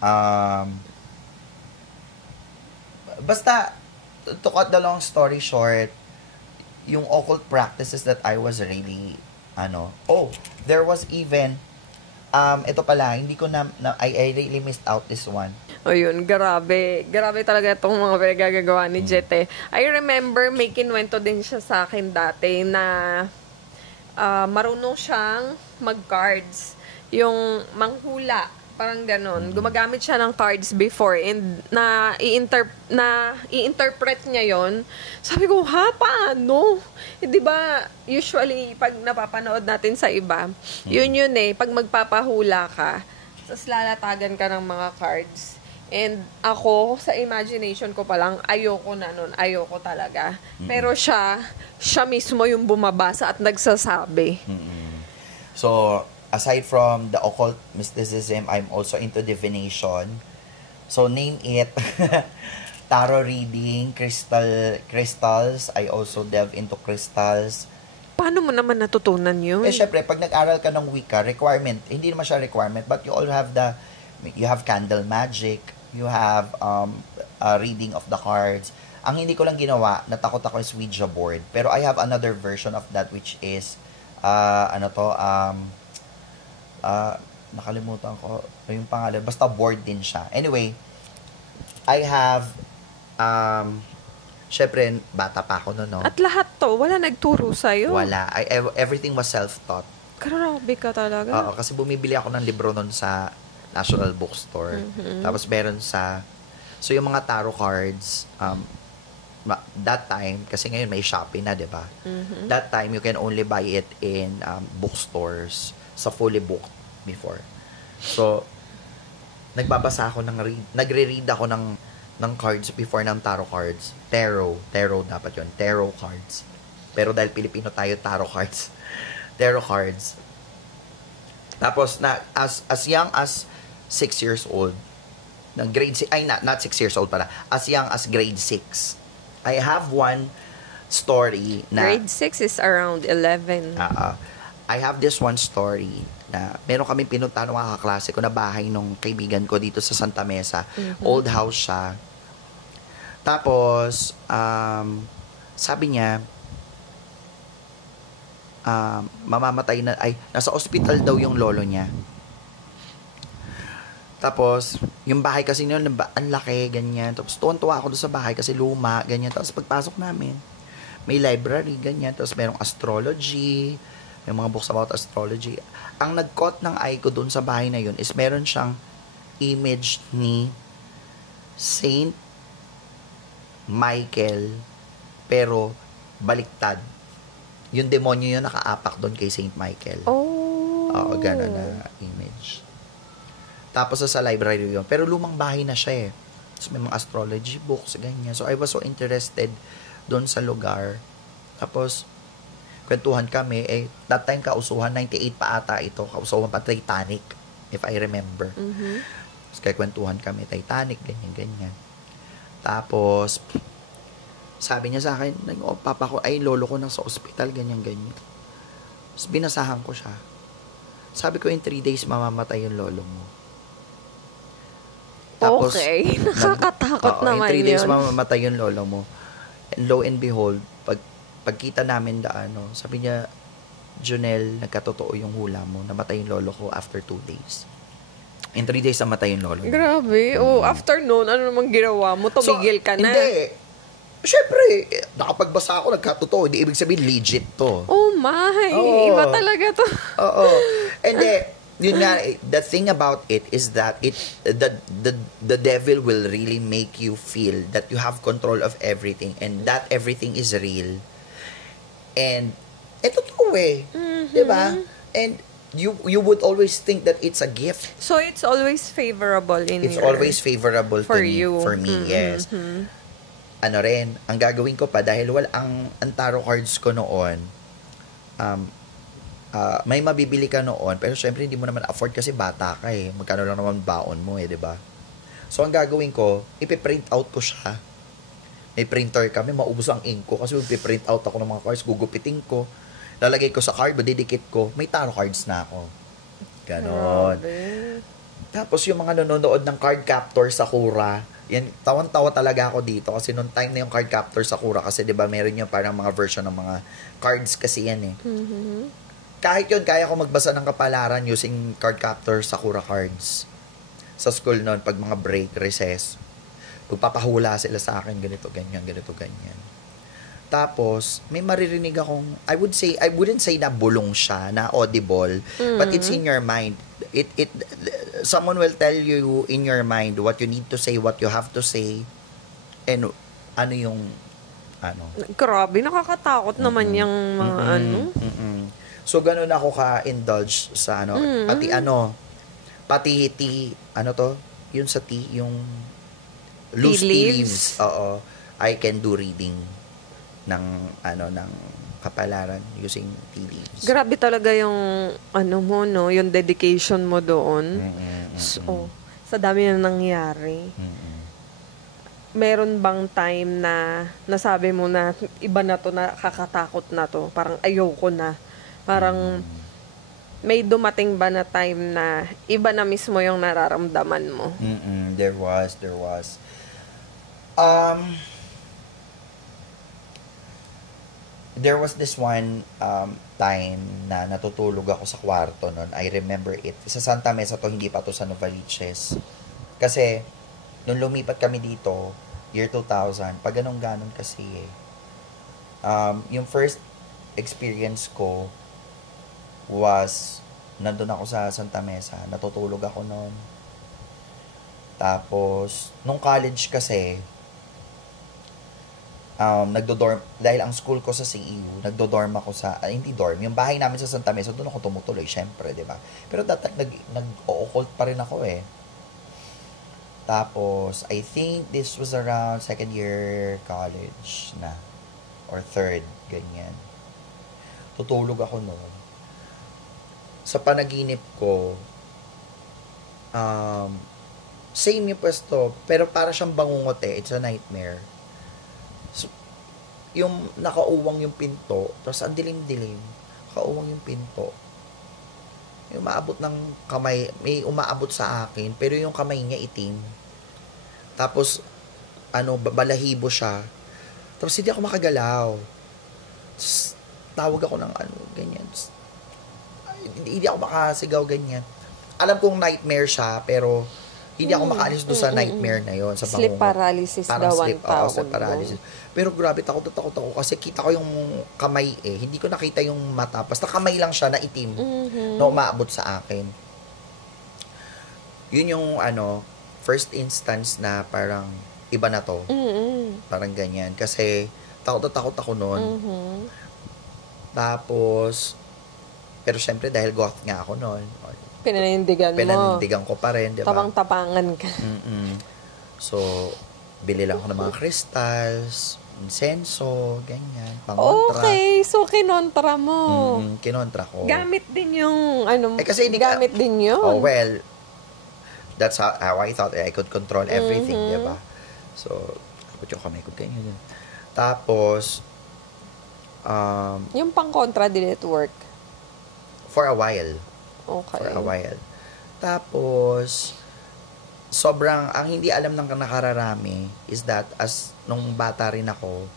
basta, to cut the long story short, yung occult practices that I was really, there was even, ito pala, hindi ko I really missed out this one. O yun, grabe. Grabe talaga itong mga pinagagawa ni Jet eh. I remember may kinwento din siya sa akin dati na marunong siyang mag-cards. Yung manghula. Parang ganon. Gumagamit siya ng cards before and i-interpret niya yon. Sabi ko, paano? Di ba, usually, pag napapanood natin sa iba, yun eh, pag magpapahula ka, tapos lalatagan ka ng mga cards. And ako, sa imagination ko palang, ayoko na nun. Ayoko talaga. Pero siya mismo yung bumabasa at nagsasabi. So, aside from the occult mysticism, I'm also into divination. So, name it. Tarot reading, crystals. I also delve into crystals. Paano mo naman natutunan yun? Syempre, pag nag-aral ka ng Wicca, requirement, hindi naman siya requirement, but you all have you have candle magic, you have a reading of the cards. Ang hindi ko lang ginawa, natakot ako is Ouija board. Pero I have another version of that which is, nakalimutan ko yung pangalan, basta board din siya. Anyway, I have syempre bata pa ako noon, no? At lahat to, wala nagturo sa'yo. Wala. Everything was self-taught. Grabe ka talaga. Oo, kasi bumibili ako ng libro nun sa National Bookstore. Tapos meron sa... So, yung mga tarot cards, that time, kasi ngayon may Shopee na, di ba? That time, you can only buy it in bookstores sa fully booked before. So, nagbabasa ako nagre-read ako ng cards before ng tarot cards. Tarot dapat yun. Tarot cards. Pero dahil Pilipino tayo, tarot cards. Tarot cards. Tapos, as young as 6 years old, ng grade 6, not 6 years old pala, as young as grade 6, I have one story na... Grade 6 is around 11. I have this one story na meron kami pinunta ng mga kaklase ko na bahay nung kaibigan ko dito sa Santa Mesa. Old house siya. Tapos, sabi niya, mamamatay na, nasa ospital daw yung lolo niya. Tapos, yung bahay kasi nyo, ang laki, ganyan. Tapos, tuwan-tuwa ako doon sa bahay kasi luma, ganyan. Tapos, pagpasok namin, may library, ganyan. Tapos, merong astrology, may mga books about astrology. Ang nag-caught ng eye ko doon sa bahay na yun is meron siyang image ni Saint Michael, pero baliktad. Yung demonyo yun nakaapak doon kay Saint Michael. Oh. Oo, gano'n na image. Tapos sa library yun. Pero lumang bahay na siya eh. Tapos may mga astrology books, ganyan. So I was so interested doon sa lugar. Tapos, kwentuhan kami. That time kausuhan, 98 pa ata ito. Kausuhan pa Titanic, if I remember. Tapos kaya kwentuhan kami, Titanic, ganyan. Tapos, sabi niya sa akin, papa ko, lolo ko nasa ospital, ganyan. Tapos binasahan ko siya. Sabi ko, in 3 days, mamamatay yung lolo mo. Tapos, okay. Nakakatakot naman in 3 days, yun. mamamatay yung lolo mo. And lo and behold, pagkita namin sabi niya, Junel, nagkatotoo yung hula mo. Namatay yung lolo ko after 2 days. In 3 days, namatay yung lolo mo. Grabe. After noon, ano namang ginawa mo? Tumigil ka na. Hindi. Siyempre, nakapagbasa ako, nagkatotoo. Hindi ibig sabihin, legit to. Oh my. Oo. Iba talaga to. Oo. And yun nga, the thing about it is that the devil will really make you feel that you have control of everything and that everything is real. And ito to eh. Diba? And you would always think that it's a gift. So it's always favorable Always favorable for to you. For me, yes. Ano rin, ang gagawin ko pa dahil ang tarot cards ko noon, may mabibili ka noon, pero syempre hindi mo naman afford kasi bata ka eh. Magkano lang naman baon mo eh, di ba? So, ang gagawin ko, ipiprint out ko siya. May printer kami, maubos ang ink ko kasi ipiprint out ako ng mga cards, gugupitin ko, lalagay ko sa card, didikit ko, may tarot cards na ako. Ganon. Tapos yung mga nanonood ng card captor sa Kura, yan, tawan-tawa talaga ako dito kasi nung time na yung card captor sa Kura kasi 'di ba meron yung parang mga version ng mga cards kasi yan eh. Kahit yun, kaya ko magbasa ng kapalaran using card captor sa Kura cards. Sa school noon, pag mga break, recess, magpapahula sila sa akin, ganito, ganyan. Tapos, may maririnig akong, I wouldn't say na bulong siya, na audible, but it's in your mind. Someone will tell you in your mind what you need to say, what you have to say, and ano yung, Grabe, nakakatakot naman yung mga So, ganun ako ka-indulge sa pati yun sa tea, yung loose tea leaves. Oo. I can do reading ng kapalaran using tea leaves. Grabe talaga yung yung dedication mo doon. So, sa dami na nangyari. Meron bang time na nasabi mo na iba na to, nakakatakot na to, parang ayoko na. Parang may dumating ba na time na iba na mismo yung nararamdaman mo? There was. There was this one time na natutulog ako sa kwarto noon. I remember it. Sa Santa Mesa to, hindi pa to sa Novaliches. Kasi, nung lumipat kami dito, year 2000, pag ganun kasi yung first experience ko, was, nandun ako sa Santa Mesa. Natutulog ako noon. Tapos, nung college kasi, nagdo-dorm, dahil ang school ko sa CEU, nagdo-dorm ako sa, hindi dorm, yung bahay namin sa Santa Mesa, doon ako tumutuloy, syempre, di ba? Pero nag-o-occult pa rin ako eh. Tapos, I think this was around second year college na, or third, ganyan. Tutulog ako noon. Sa panaginip ko, same yung pwesto, pero para siyang bangungot eh, it's a nightmare. So, yung nakauwang yung pinto, tapos ang dilim-dilim, nakauwang yung pinto. May umaabot ng kamay, may umaabot sa akin, pero yung kamay niya itim. Tapos, balahibo siya. Tapos hindi ako makagalaw. Tapos, tawag ako ng ganyan. Tapos, hindi ako makasigaw ganyan. Alam kong nightmare siya, pero hindi ako makaalis doon sa nightmare na yon, sa sleep paralysis daw ang tawag. Sleep paralysis. Pero grabe, takot ako kasi kita ko yung kamay eh. Hindi ko nakita yung mata. Basta kamay lang siya na itim na umaabot sa akin. Yun yung first instance na parang iba na to. Parang ganyan. Kasi takot ako noon. Tapos, pero syempre dahil goth nga ako noon. Pinanindigan ko pa rin, di ba? Tapang-tapangan ka. So, bili lang ako ng mga crystals, insenso, ganyan, pangontra. Okay, so kinontra mo. Kinontra ko. Gamit din yung, kasi hindi gamit din yun. Oh, well, that's how I thought I could control everything, di ba? So, abot yung kamay ko, ganyan. Tapos, yung pang-contra, did it work? For a while. Okay. For a while. Tapos, ang hindi alam ng nakararami is that nung bata rin ako,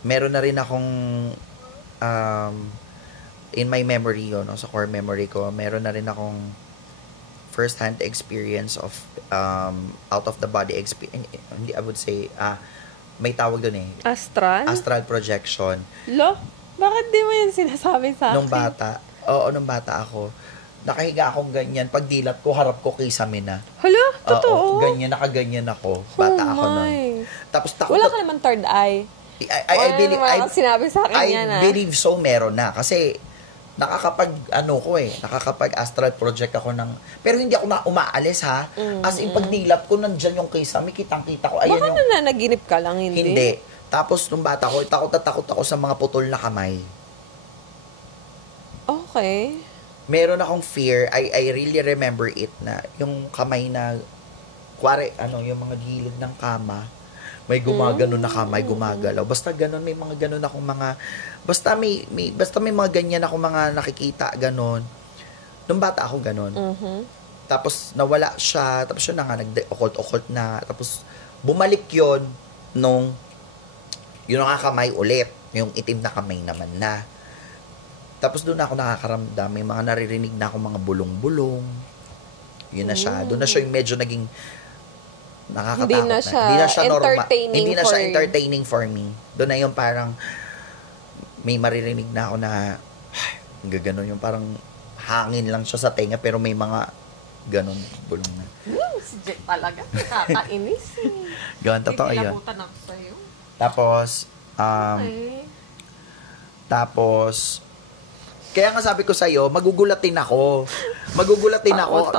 meron na rin akong, in my memory, sa core memory ko, meron na rin akong first-hand experience of, out of the body experience, hindi, I would say, may tawag doon eh. Astral? Astral projection. Bakit di mo yan sinasabi sa akin? Nung bata ako, nakahiga akong ganyan. Pag dilat ko, harap ko kay Samina. Hala? Totoo? Ganyan, nakaganyan ako. Bata ako nun. Tapos wala ka naman third eye. I believe, sinabi sa akin yan, I believe so, meron na. Kasi, nakakapag astral project ako ng, pero hindi ako umaalis ha. As in, pag dilat ko, nandyan yung kay Sami, kitang-kita ko. Baka nananaginip ka lang, hindi? Hindi. Tapos, nung bata ko, takot ako sa mga putol na kamay. Okay. Meron akong fear. I really remember it na yung kamay na, yung mga gilid ng kama, may gumagano na kamay, gumagalaw. Basta ganun, may mga ganun akong mga, basta may mga ganyan akong mga nakikita, ganun. Nung bata ako, ganun. Tapos, nawala siya. Tapos, yun na nga, nag-occult na. Tapos, bumalik yun nung yung nakakamay ulit, yung itim na kamay naman na. Tapos doon ako nakakaramdam, may mga naririnig na ako mga bulong-bulong. Yun na siya. Doon na siya yung medyo naging nakakatakot Hindi na siya entertaining for me. Doon na yung parang may maririnig na ako na gaganon yung parang hangin lang siya sa tenga pero may mga ganon bulong na. Si Jet talaga. Nakakainis eh. Gawin, totoo yun. Kinabutan ako sa'yo. Tapos, kaya nga sabi ko sa'yo, magugulatin ako.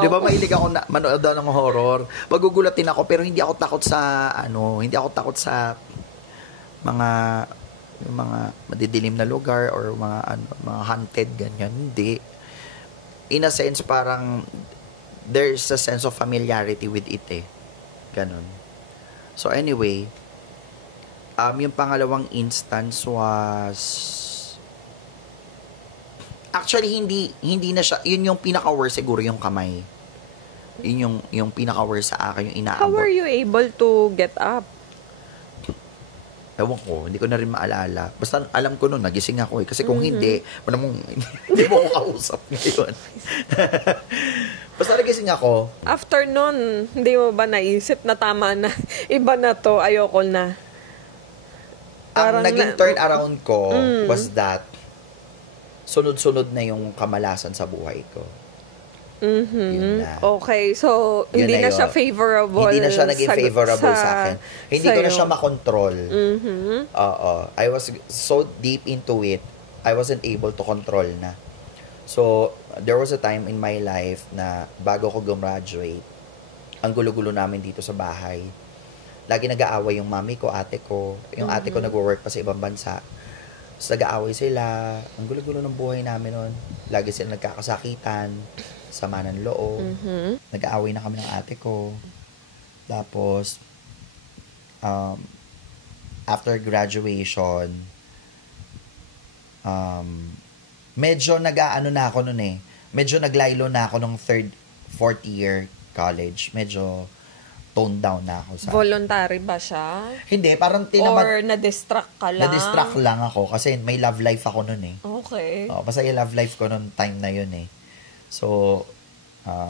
Di ba mahilig ako manood daw ng horror? Magugulatin ako, pero hindi ako takot sa, yung mga madidilim na lugar or mga haunted, ganyan. Hindi. In a sense, parang, there's a sense of familiarity with it eh. Ganon. So anyway, yung pangalawang instance was actually hindi na siya, yun yung pinaka-worst siguro yung kamay. Yun yung pinaka-worst sa akin, yung inaabot. How were you able to get up? Ewan ko, hindi ko na rin maalala. Basta alam ko nun, nagising ako eh. Kasi kung hindi mo ko kausap ngayon. Basta nagising ako. After nun, hindi mo ba naisip na tama na, iba na to, ayoko na? Ang naging turn around ko was that sunod-sunod na yung kamalasan sa buhay ko. Yun na. Okay, so Yun hindi na yun. siya favorable. Hindi na siya naging favorable sa akin. Hindi ko na sa'yo. siya makontrol. Oo. I was so deep into it, I wasn't able to control na. So, there was a time in my life na bago ko gumraduate, ang gulo-gulo namin dito sa bahay. Lagi nag-aaway yung mami ko, ate ko. Yung ate ko nag-work pa sa ibang bansa. So, nag-aaway sila. Ang gulo-gulo ng buhay namin noon. Lagi sila nagkakasakitan, sama ng loob. Nag-aaway na kami ng ate ko. Tapos, after graduation, medyo nag-aano na ako noon eh. Medyo naglaylo na ako nung fourth year college. Medyo toned down na ako sa... Voluntary ba siya? Hindi, parang Or na-distract ka lang? Na-distract lang ako kasi may love life ako noon eh. Okay. Basta yung love life ko noon time na yun eh. So,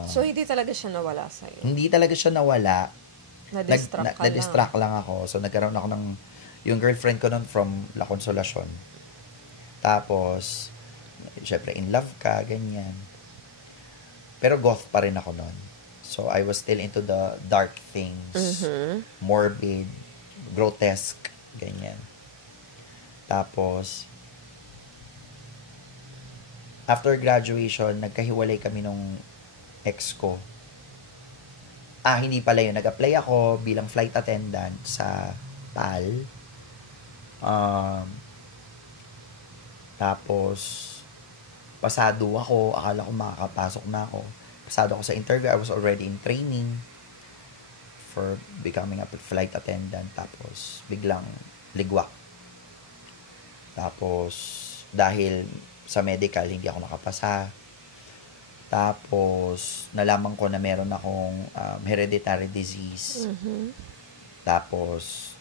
So, hindi talaga siya nawala sa'yo? hindi talaga siya nawala. Na-distract ka Na-distract lang ako. So, nagkaroon ako ng... Yung girlfriend ko noon from La Consolacion. Tapos, syempre, in love ka, ganyan. Pero goth pa rin ako noon. So, I was still into the dark things. Morbid, grotesque, ganyan. Tapos, after graduation, nagkahiwalay kami nung ex ko. Hindi pala yun. Nag-apply ako bilang flight attendant sa PAL. Tapos, pasado ako. Akala ko makakapasok na ako. Pasado ako sa interview. I was already in training for becoming a flight attendant. Tapos, biglang ligwak. Tapos, dahil sa medical, hindi ako nakapasa. Tapos, nalaman ko na meron akong hereditary disease. Tapos,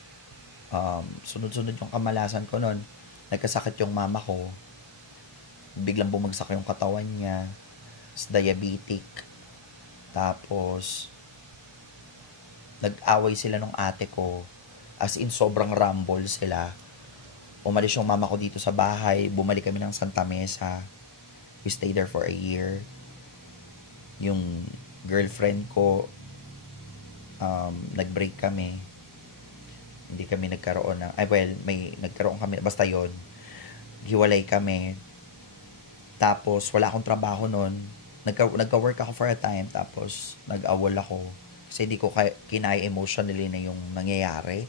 sunod-sunod yung kamalasan ko nun. Nagkasakit yung mama ko. Biglang bumagsak yung katawan niya. Diabetic. Tapos, nag-away sila nung ate ko. As in, sobrang rumble sila. Umalis yung mama ko dito sa bahay. Bumalik kami ng Santa Mesa. We stayed there for a year. Yung girlfriend ko, nag-break kami. Hindi kami nagkaroon ng... may nagkaroon kami. Basta yon, hiwalay kami. Tapos, wala akong trabaho nun. Nagka-work ako for a time. Tapos, nag-awol ako. Kasi hindi ko kinaya emotionally na yung nangyayari.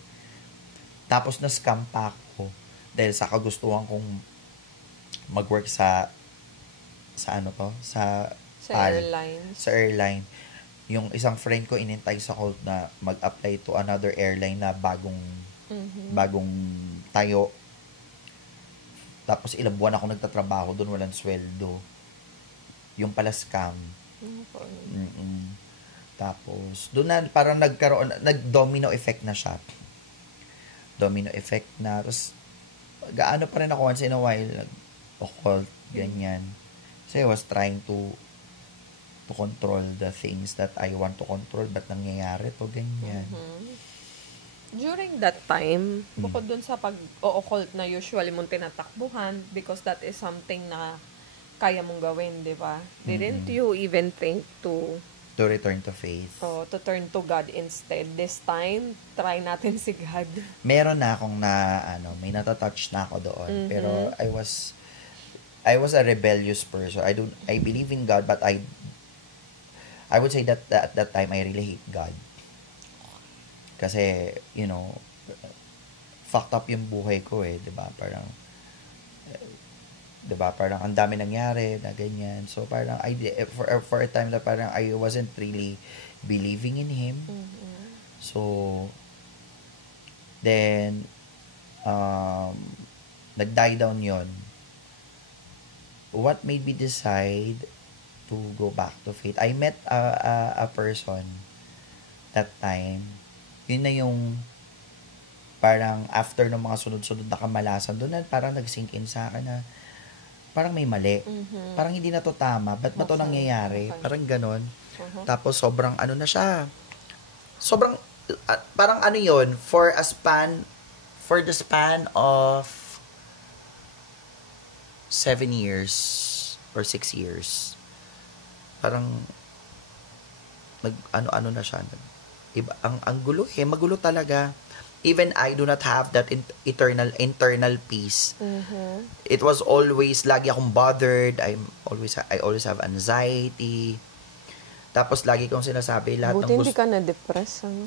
Tapos, na-scam pa ako. Dahil sa kagustuhan kong mag-work sa ano to? Sa airlines. Sa airline. Yung isang friend ko, inentice ako na mag-apply to another airline na bagong tayo. Tapos ilang buwan ako nagtatrabaho doon, walang sweldo. Yung pala scam. Tapos, doon na parang nag-domino effect na siya. Domino effect na. Tapos, gaano pa rin ako once in a while, occult, ganyan. So, I was trying to control the things that I want to control. Ba't nangyayari to, ganyan. During that time, bukod dun sa pag-occult na usually mong tinatakbuhan, because that is something na kaya mong gawin, di ba? Didn't you even think to return to faith? to turn to God instead? This time, try natin si God. Meron na akong may natatouch na ako doon. Pero I was a rebellious person. I believe in God, but I would say that at that time, I really hate God. Kasi, fucked up yung buhay ko eh, 'di ba? Parang 'di ba? Parang ang dami nangyari na ganyan. So parang for a time na parang I wasn't really believing in him. So then nag-die down 'yon. What made me decide to go back to faith? I met a person that time. Yun na yung parang after ng mga sunod-sunod na kamalasan, doon na parang nag-sink in sa akin na parang may mali. Parang hindi na to tama. Ba't ba to nangyayari? Parang ganon. Tapos sobrang ano na siya. Sobrang, parang ano yun, for the span of 7 years or 6 years, parang ano na siya. Iba, ang gulo magulo talaga. Even I do not have that internal peace. It was always, lagi akong bothered. I always have anxiety. Tapos lagi kong sinasabi, lahat Buti ng hindi ka na-depress, ano?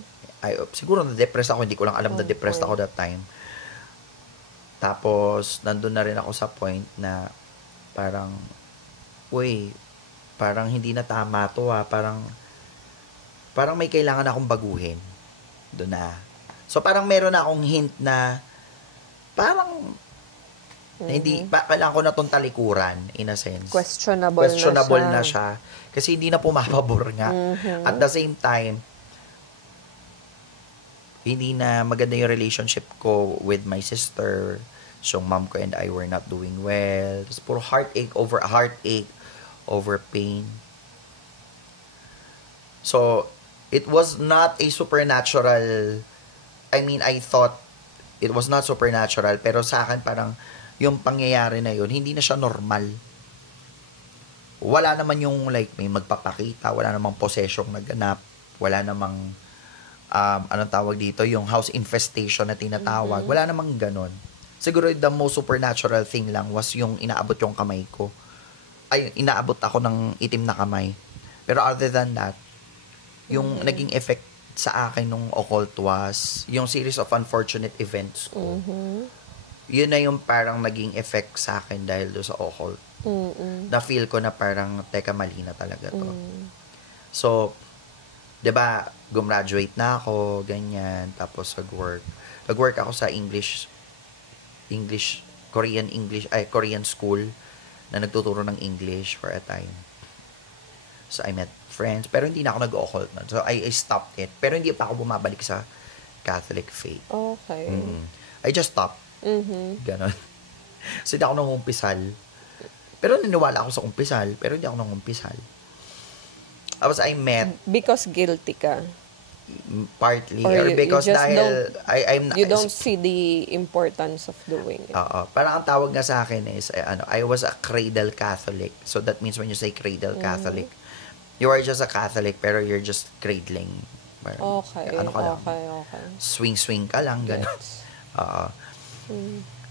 siguro na-depress ako, hindi ko lang alam na depressed ako that time. Tapos, nandun na rin ako sa point na parang, parang hindi na tama to parang may kailangan akong baguhin. Doon na. So, parang meron na akong hint na parang hindi, kailangan ko na itong talikuran, in a sense. Questionable na siya. Kasi hindi na pumapabor nga. At the same time, hindi na maganda yung relationship ko with my sister. So, mom ko and I were not doing well. Tapos, puro heartache over pain. So, it was not a supernatural, I thought it was not supernatural, pero sa akin parang yung pangyayari na yun, hindi na siya normal. Wala naman yung like may magpapakita, wala namang possession naganap, wala namang anong tawag dito, yung house infestation na tinatawag, wala namang ganon. Siguro the most supernatural thing lang was yung inaabot yung kamay ko. Ay, inaabot ako ng itim na kamay. Pero other than that, yung naging effect sa akin nung occult was yung series of unfortunate events ko. Yun na yung parang naging effect sa akin dahil do sa occult. Na-feel ko na parang, teka, mali na talaga to. So, 'di ba, gumraduate na ako, ganyan, tapos nag-work ako sa Korean school na nagtuturo ng English for a time. So, I met friends, pero hindi na ako nag-occult nun. So, I stopped it. Pero hindi pa ako bumabalik sa Catholic faith. Okay. I just stopped. Ganon. So, hindi ako nangumpisal. Pero naniwala ako sa umpisal, pero hindi ako nangumpisal. Tapos, I met... Because guilty ka? Partly. Or or because dahil... You don't see the importance of doing it. Parang ang tawag nga sa akin is, I was a cradle Catholic. So, that means when you say cradle Catholic, you are just a Catholic, pero you're just cradling. Okay. Ano ka lang? Okay. Swing ka lang, gano'n. Yes.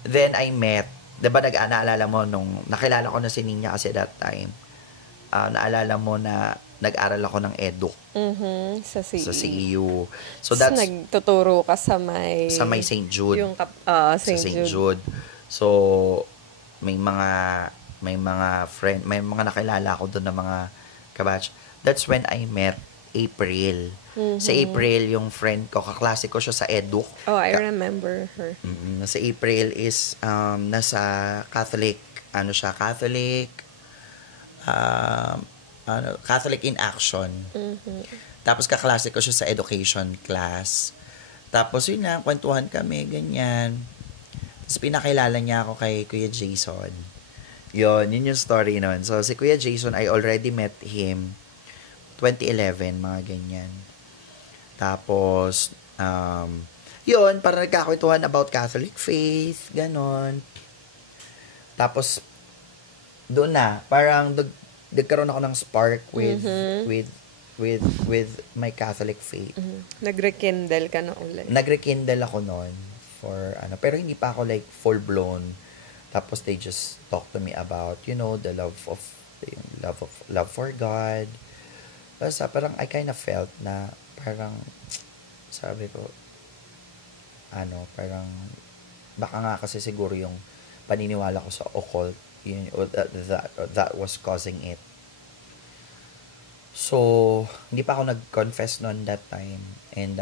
Then, I met, diba naalala mo, nung nakilala ko na si Nina kasi that time, naalala mo na nag-aral ako ng edu. Sa CEU. Sa CEU. So, that's... nagtuturo ka sa may St. Jude. Yung St. Jude. So, may mga friend, may mga nakilala ako doon na mga kabatch. That's when I met April. Si April, yung friend ko, kaklase ko siya sa edu. Oh, I remember her. Si April is nasa Catholic, Catholic in Action. Tapos kaklase ko siya sa education class. Tapos yun na, kwentuhan kami, ganyan. Tapos pinakilala niya ako kay Kuya Jason. Yun yung story nun. So, si Kuya Jason, I already met him 2011, mga ganyan. Tapos, yun, parang nagkakwentuhan about Catholic faith, ganon. Tapos, doon na, parang nagkaroon ako ng spark with my Catholic faith. Nag-rekindle ka na ulit. Nag-rekindle ako noon for pero hindi pa ako like full blown. Tapos they just talk to me about, the love for God. Basta parang I kind of felt na parang sabi ko parang baka nga kasi siguro yung paniniwala ko sa occult that was causing it. So, hindi pa ako nag-confess noon that time. And,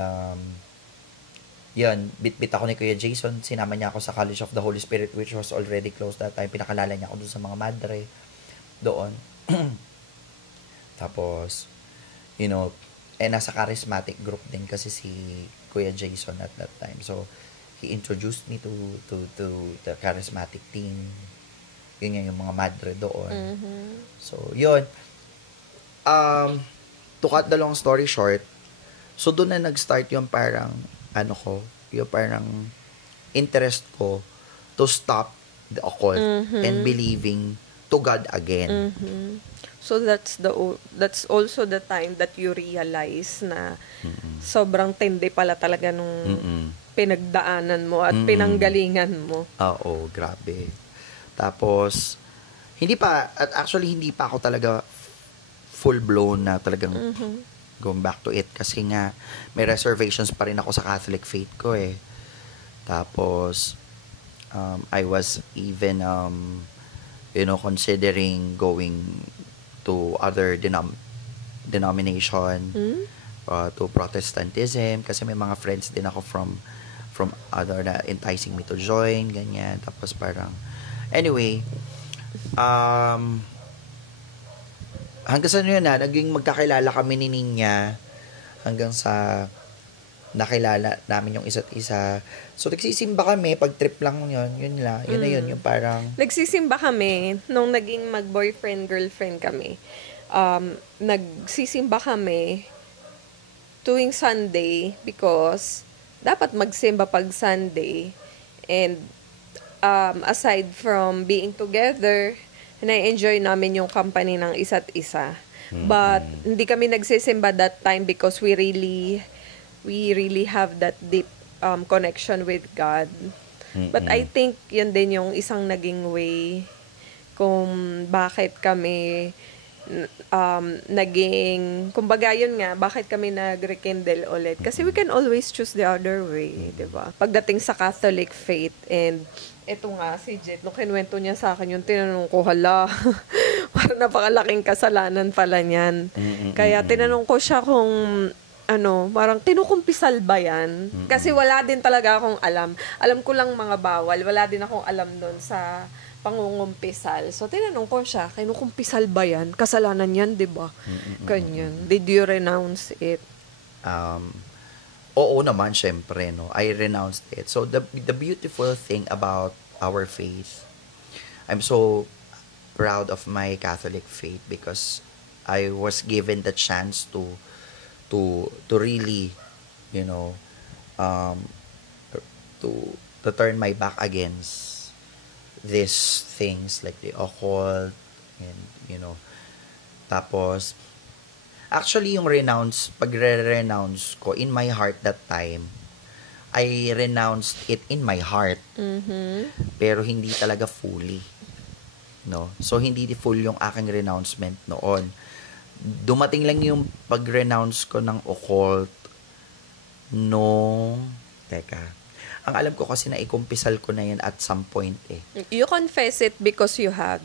yun, bit ako ni Kuya Jason. Sinama niya ako sa College of the Holy Spirit, which was already closed that time. Pinakalala niya ako doon sa mga madre doon. Tapos, nasa charismatic group din kasi si Kuya Jason at that time. So, he introduced me to the charismatic team. Yun nga yung mga madre doon. So, yun. To cut the long story short, so doon na nag-start yung parang, yung parang interest ko to stop the occult and believing to God again. So that's also the time that you realize na sobrang tindi pala talaga nung pinagdaanan mo at pinanggalingan mo. Oo, grabe. Tapos, hindi pa ako talaga full-blown na talagang going back to it kasi nga may reservations pa rin ako sa Catholic faith ko eh. Tapos, I was even, considering going to other denomination, to Protestantism, kasi may mga friends din ako from other na enticing me to join, ganyan. Tapos parang, anyway, hanggang sa yun naging magkakilala kami ni Ninya, hanggang sa nakilala namin yung isa't isa. So, nagsisimba kami, pag trip lang yun na yun, yung parang... Nagsisimba kami, nung naging mag-boyfriend-girlfriend kami, nagsisimba kami tuwing Sunday because dapat magsimba pag Sunday. And aside from being together, na-enjoy namin yung company ng isa't isa. But hindi kami nagsisimba that time because we really have that deep connection with God. But I think yun din yung isang naging way kung bakit kami kumbaga yun nga, bakit kami nag-rekindle ulit. Kasi we can always choose the other way, di ba? Pagdating sa Catholic faith, and eto nga, si Jet, nung kinuwento niya sa akin, yung tinanong ko, hala, parang napakalaking kasalanan pala niyan. Kaya tinanong ko siya kung, parang kinukumpisal ba yan? Kasi wala din talaga akong alam. Alam ko lang mga bawal, wala din akong alam doon sa pangungumpisal. So, tinanong ko siya, kinukumpisal ba yan? Kasalanan yan, di ba? Ganyan. Did you renounce it? Oo naman, syempre, no? I renounced it. So, the beautiful thing about our faith, I'm so proud of my Catholic faith because I was given the chance to really, to turn my back against these things like the occult and tapos actually yung pagre-renounce ko in my heart that time, I renounced it in my heart, pero hindi talaga fully, no? So hindi full yung aking renouncement noon. Dumating lang yung pag-renounce ko ng occult ang alam ko kasi na ikumpisal ko na yan at some point eh. You confess it because you have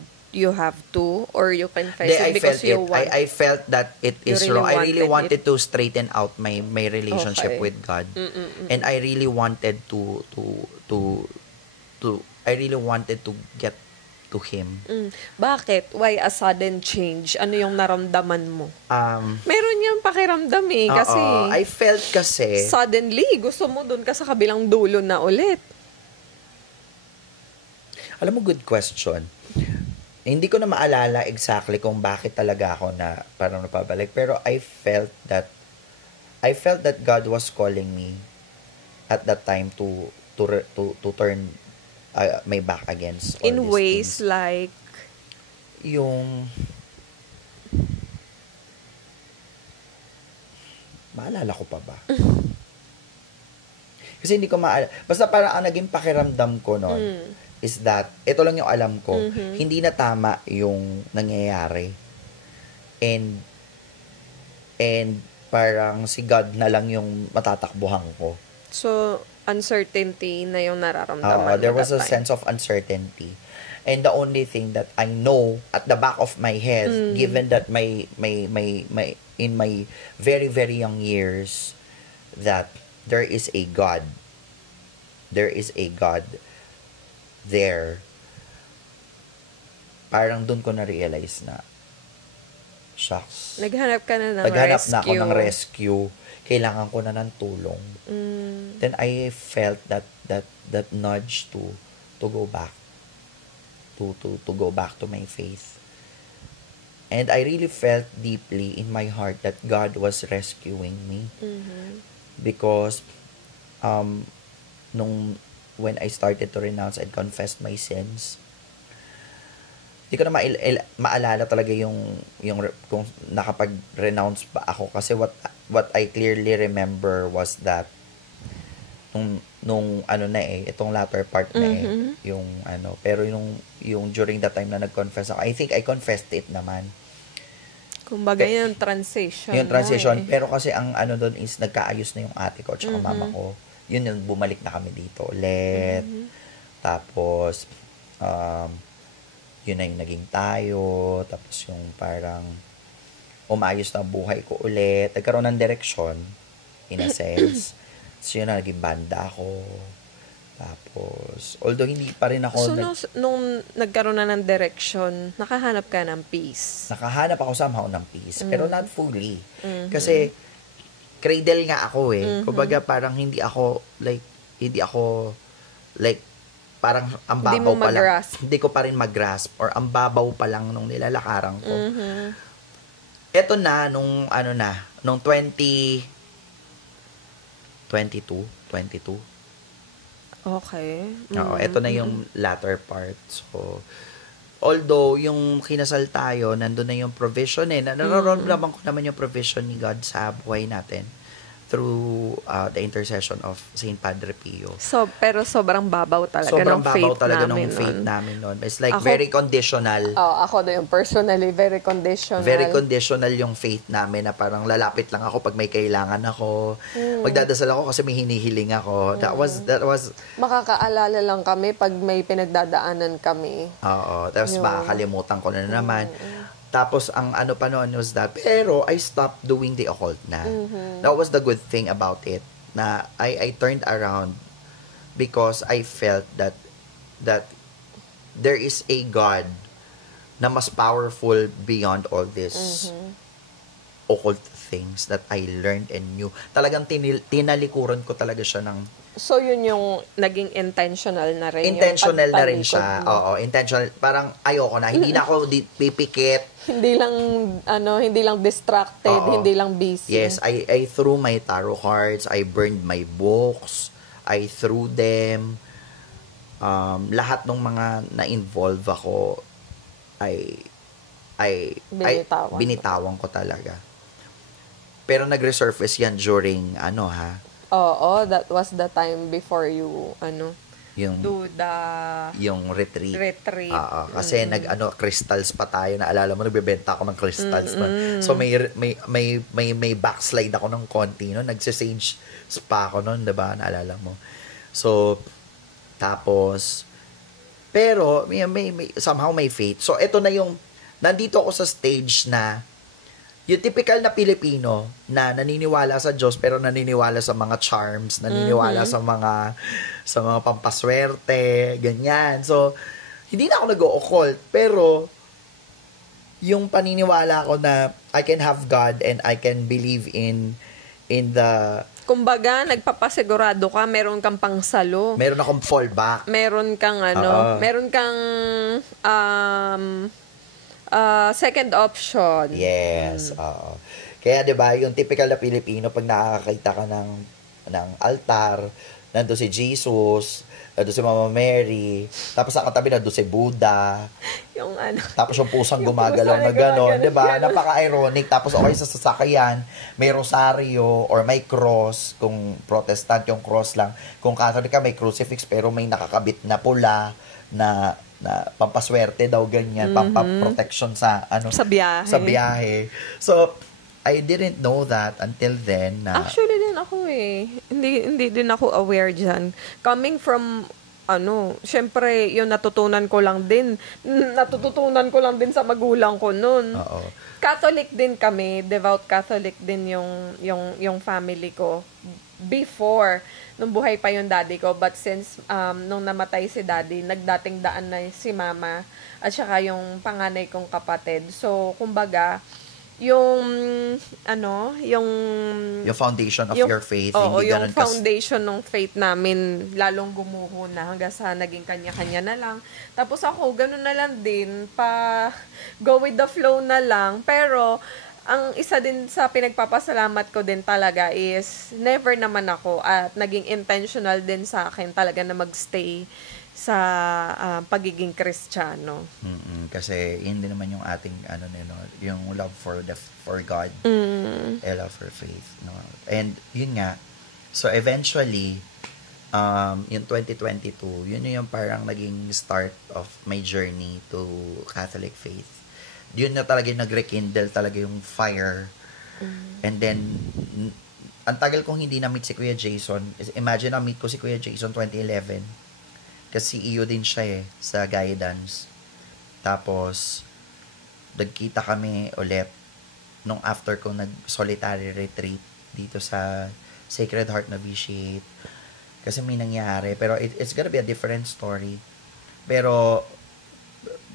to, or you confess it because you want? I felt that it is really wrong. I really wanted it. to straighten out my relationship with God. And I really wanted to I really wanted to get to Him. Bakit? Why a sudden change? Ano yung naramdaman mo? Meron yung pakiramdam eh. Kasi I felt kasi suddenly, gusto mo dun ka sa kabilang dulo na ulit. Alam mo, good question. Hindi ko na maalala exactly kung bakit talaga ako na parang napabalik. Pero I felt that God was calling me at that time to turn my back against all in these ways things. like Yung maalala ko pa ba? Kasi hindi ko basta parang ang naging pakiramdam ko noon is that, ito lang yung alam ko, hindi na tama yung nangyayari. And parang si God na lang yung matatakbuhan ko. so uncertainty na yung nararamdaman There was a that time. sense of uncertainty. And the only thing that I know at the back of my head, given that my in my very, very young years, that there is a God. There is a God there. Parang dun ko na-realize na, shucks. Naghanap ka na ng Naghanap rescue. na ako ng rescue. Kailangan ko na ng tulong. Then I felt that nudge to go back. To go back to my faith. And I really felt deeply in my heart that God was rescuing me. Because nung when I started to renounce and confess my sins, hindi ko na maalala talaga kung nakapag-renounce ba ako, kasi what I clearly remember was that nung ano na itong latter part na yung ano, pero yung during that time na nag-confess ako, I think I confessed it naman. Kumbaga yung transition. Yung transition, pero kasi ang ano doon is nagkaayos na yung ate ko at saka mama ko. Yun yung bumalik na kami dito ulit. Tapos yun na yung naging tayo. Tapos yung parang umayos na buhay ko ulit. Nagkaroon ng direksyon in a sense. So yun na, naging banda ako. Tapos, although hindi pa rin ako... So, nung nagkaroon na ng direction, nakahanap ka ng peace? Nakahanap ako somehow ng peace, pero not fully. Kasi, cradle nga ako Kumbaga, parang hindi ako, parang ang babaw pa lang. Hindi ko pa rin mag-grasp, or ang babaw pa lang nung nilalakaran ko. Eto na, nung 22. Okay. Oo, eto na yung latter part. So, although yung kinasal tayo, nandun na yung provision nararamdaman ko naman yung provision ni God sa buhay natin through the intercession of Saint Padre Pio. So, pero sobrang babaw talaga ng faith namin noon. It's like very conditional. Ako na yung personally, very conditional. Very conditional yung faith namin, na parang lalapit lang ako pag may kailangan ako. Magdadasal ako kasi may hinihiling ako. That was makakaalala lang kami pag may pinagdadaanan kami. Oo. Tapos makakalimutan ko na naman. Tapos, ang ano pa noon was that, pero I stopped doing the occult na. That was the good thing about it, na I turned around because I felt that there is a God na mas powerful beyond all this occult things that I learned and knew. Talagang tinalikuran ko talaga siya ng... So, yun yung naging intentional na rin. Intentional na rin siya. Oo, intentional. Parang ayoko na. Hindi na ako pipikit. Hindi lang distracted, hindi lang busy. Yes, I threw my tarot cards, I burned my books, I threw them. Lahat ng mga na-involve ako, binitawan ko talaga. Pero nag-resurface yan during Oo, that was the time before you yung retreat. Mm. Kasi crystals pa tayo, naalala mo, nagbebenta ako ng crystals pa. So may backslide ako ng konti, no? Nagse-sage spa ako noon, 'di ba? Naalala mo. So tapos pero may somehow may faith. So ito na yung nandito ako sa stage na yung typical na Pilipino na naniniwala sa Diyos pero naniniwala sa mga charms, naniniwala sa mga pampaswerte, ganyan. So, hindi na ako nag-o-occult, pero yung paniniwala ko na I can have God and I can believe in the... Kumbaga, nagpapasigurado ka, meron kang pangsalo. Meron akong fallback. Meron kang second option. Yes. Kaya 'di ba, yung typical na Pilipino, pag nakakita ka ng altar, nandoon si Jesus, nandoon si Mama Mary, tapos sa katabi nandoon si Buddha. Yung Tapos yung pusang gumagalaw na gano'n, 'di ba? Napaka-ironic. Tapos okay sa sasakyan, may rosaryo or may cross, kung Protestant yung cross lang. Kung Catholic ka, may crucifix pero may nakakabit na pula na pampaswerte daw, ganyan, pampaprotection sa biyahe. So I didn't know that until then. Actually din ako hindi din ako aware diyan. Coming from syempre yung natutunan ko lang din sa magulang ko noon. Catholic din kami, devout Catholic din yung family ko before, nung buhay pa yung daddy ko. But since nung namatay si daddy, nagdating daan na si mama at saka yung panganay kong kapatid. So, kumbaga, yung foundation of your faith, hindi yung foundation ng faith namin lalong gumuho na hanggang sa naging kanya-kanya na lang. Tapos ako, ganun na lang din, go with the flow na lang. Pero, ang isa din sa pinagpapasalamat ko din talaga is never naman ako at naging intentional din sa akin talaga na magstay sa pagiging Kristiyano. Kasi yun din naman yung ating yung love for God, a love for faith, no. And yun nga, so eventually yung 2022, yun yung parang naging start of my journey to Catholic faith. Yun na talaga yung nag-rekindle talaga yung fire. And then ang tagal kong hindi na-meet si Kuya Jason. Imagine, na-meet ko si Kuya Jason 2011. Kasi iyo din siya sa guidance. Tapos nagkita kami ulit nung after ko nag-solitary retreat dito sa Sacred Heart Novitiate. Kasi may nangyari. Pero it's gonna be a different story. Pero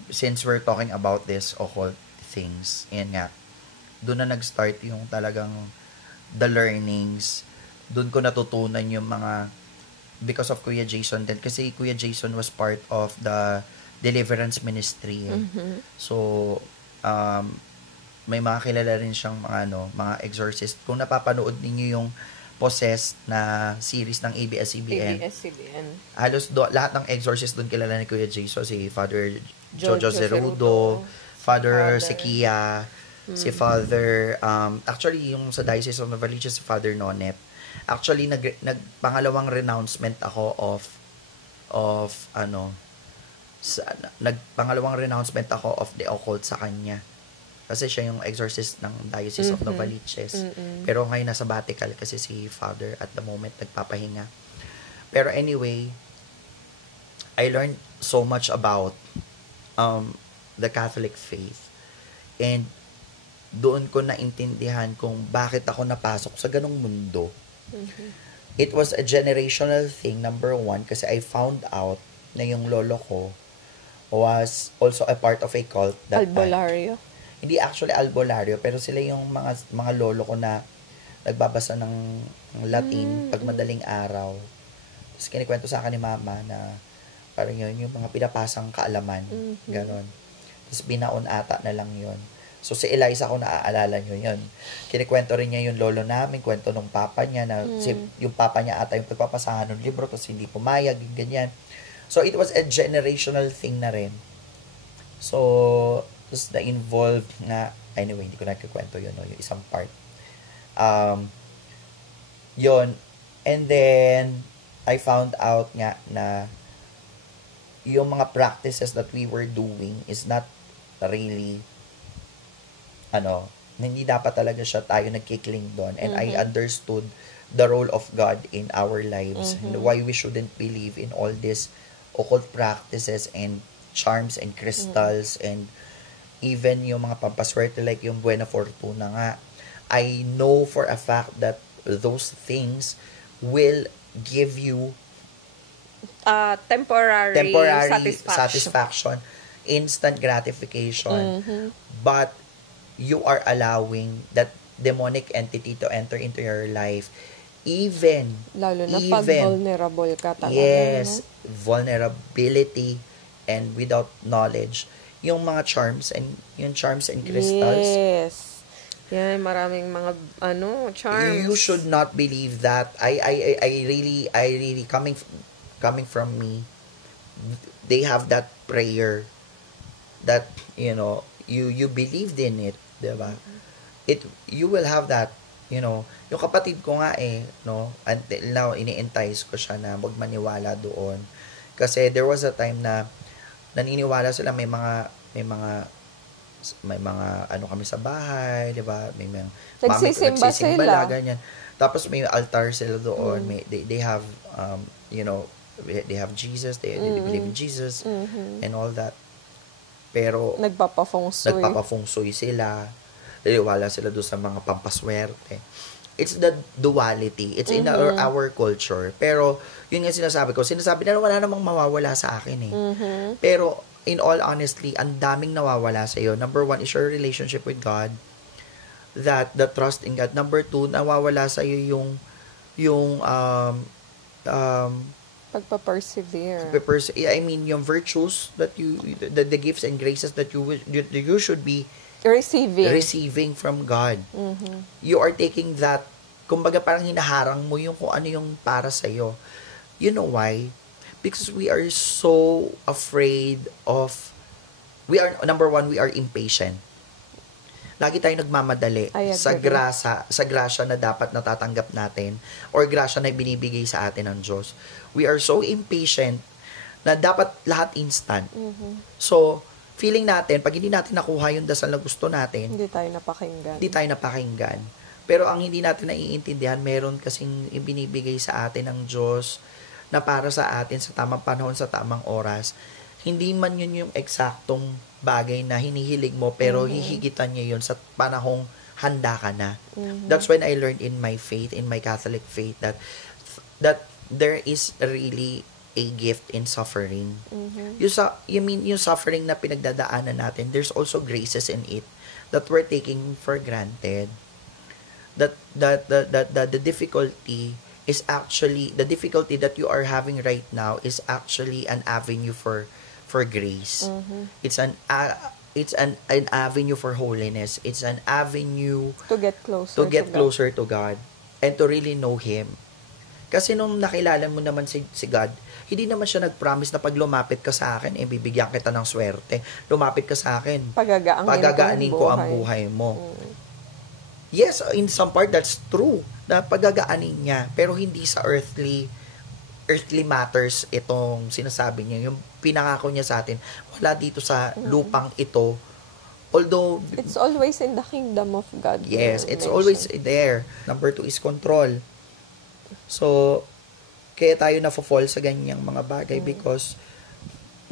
since we're talking about this occult things, yan nga, doon na nag-start yung talagang the learnings. Doon ko natutunan yung mga, because of Kuya Jason din. Kasi Kuya Jason was part of the deliverance ministry. So, may mga kilala rin siyang mga exorcist. Kung napapanood ninyo yung Possessed na series ng ABS-CBN, halos lahat ng exorcist doon kilala ni Kuya Jason. Si Father Jojo Zerudo, Father Sekia, si Father, actually yung sa Diocese of Novaliches, si Father Nonet. Actually, nagpangalawang renouncement ako nagpangalawang renouncement ako of the occult sa kanya. Kasi siya yung exorcist ng Diocese of Novaliches. Pero ngayon nasa Vatican kasi si Father at the moment nagpapahinga. Pero anyway, I learned so much about the Catholic faith. And doon ko naintindihan kung bakit ako napasok sa ganong mundo. It was a generational thing, number one, kasi I found out na yung lolo ko was also a part of a cult that Albolario. Hindi actually albularyo, pero sila yung mga lolo ko na nagbabasa ng Latin pag madaling araw. Tapos kinikwento sa akin ni Mama na parang yun, yung mga pinapasang kaalaman. Ganon. Tapos binaon ata na lang yun. So si Eliza ko naaalala nyo yun. Kinikwento rin niya yung lolo namin, kwento ng papa niya na yung papa niya ata yung pagpapasahan ng libro tapos hindi pumayag, ganyan. So it was a generational thing na rin. So tapos na-involved na, anyway, hindi ko nagkikwento yun, no, yung isang part. Yun. And then, I found out nga na yung mga practices that we were doing is not really, hindi dapat talaga siya tayo nagkikling doon. And I understood the role of God in our lives and why we shouldn't believe in all these occult practices and charms and crystals and even yung mga pampaswerte like yung Buena Fortuna nga. I know for a fact that those things will give you temporary satisfaction, instant gratification, but you are allowing that demonic entity to enter into your life lalo na pag vulnerable ka talaga. Yes, vulnerability and without knowledge. Yung mga charms and crystals. Yes. Yan, maraming mga charms. You should not believe that. I really coming from me, they have that prayer that you believed in it, 'di ba? You will have that, yung kapatid ko nga no, until now ini-entice ko siya na wag maniwala doon. Kasi there was a time na naniniwala sila may mga kami sa bahay, 'di ba? May mga nagsisimba sila ganyan. Tapos may altar sila doon, they have they have Jesus, they believe in Jesus and all that. Pero nagpapa-feng shui sila. Naniniwala sila doon sa mga pampaswerte. It's the duality. It's in our culture. Pero yun nga sinasabi na wala namang mawawala sa akin Pero in all honesty, ang daming nawawala sa iyo. Number one is your relationship with God. The trust in God. Number two, nawawala sa iyo yung pagpa-persevere. I mean, yung virtues that the gifts and graces that you should be receiving from God. You are taking that, kumbaga parang hinaharang mo yung kung ano yung para sa'yo. You know why? Because we are so afraid of, number one, we are impatient. Lagi tayo nagmamadali sa grasya na dapat natatanggap natin or grasya na binibigay sa atin ng Diyos. We are so impatient na dapat lahat instant. So, feeling natin, pag hindi natin nakuha yung dasal na gusto natin, hindi tayo napakinggan. Pero ang hindi natin naiintindihan, meron kasing ibinibigay sa atin ng Diyos na para sa atin sa tamang panahon, sa tamang oras. Hindi man yun yung eksaktong bagay na hinihilig mo, pero hihigitan niya yun sa panahong handa ka na. That's when I learned in my faith, in my Catholic faith, that there is really a gift in suffering. Yung suffering na pinagdadaanan natin, there's also graces in it that we're taking for granted. That the difficulty is actually, the difficulty that you are having right now is actually an avenue for grace. It's an avenue for holiness. It's an avenue to get closer to God and to really know Him. Kasi nung nakilala mo naman si God, hindi naman siya nag-promise na pag lumapit ka sa akin, bibigyan kita ng swerte. Lumapit ka sa akin, pagagaanin ko ang buhay mo. Yes, in some part, that's true, na pagagaanin niya, pero hindi sa earthly matters itong sinasabi niya. Yung pinangako niya sa atin, wala dito sa lupang ito. Although, it's always in the kingdom of God. Yes, it's always there. Number 2 is control. So, kaya tayo na-fall sa ganyang mga bagay because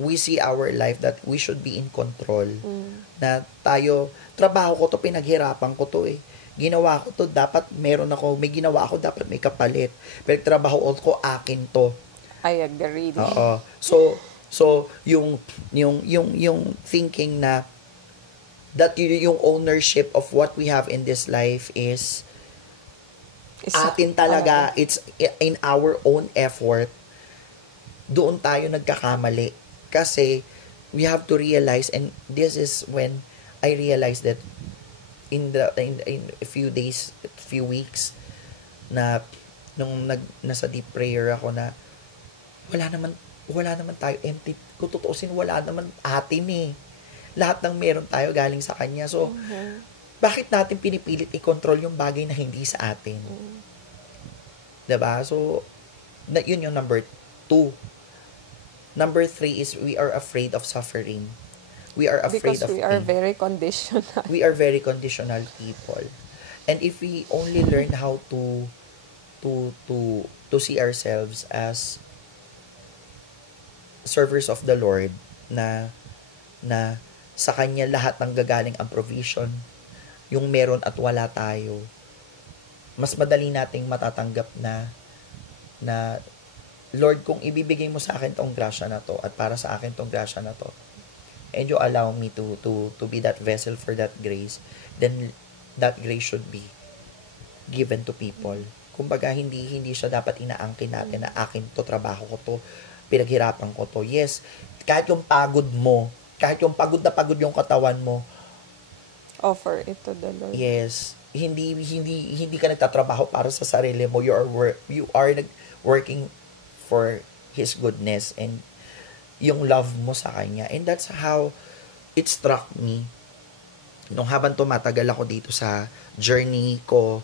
we see our life that we should be in control. Na tayo, trabaho ko to, pinaghirapan ko to Ginawa ko to, dapat meron ako, may ginawa ako, dapat may kapalit. Pero trabaho ko, akin to. I agree. Oo. So, yung thinking na that yung ownership of what we have in this life is atin talaga, it's in our own effort, doon tayo nagkakamali. Kasi, we have to realize, and this is when I realized that in a few days, few weeks, na nung nasa deep prayer ako na wala naman tayo empty. Kung tutuusin, wala naman atin Lahat ng meron tayo galing sa Kanya. So, bakit natin pinipilit i-control yung bagay na hindi sa atin? Diba? So, yun yung number 2. Number 3 is we are afraid of suffering. We are afraid because of we are pain. very conditional. We are very conditional people. And if we only learn how to see ourselves as servers of the Lord, na sa Kanya lahat ng gagaling ang provision, yung meron at wala tayo, mas madali nating matatanggap na Lord, kung ibibigay mo sa akin tong grasya na to at para sa akin tong grasya na to, and you allow me to be that vessel for that grace, then that grace should be given to people. Kumbaga, hindi siya dapat inaangkin natin na akin to, trabaho ko to, pinaghirapan ko to. Yes, kahit yung pagod mo, kahit yung pagod na pagod yung katawan mo, offer it to the Lord. Yes, hindi ka nagtatrabaho para sa sarili mo. You are working for His goodness and yung love mo sa Kanya. And that's how it struck me nung habang tumatagal ako dito sa journey ko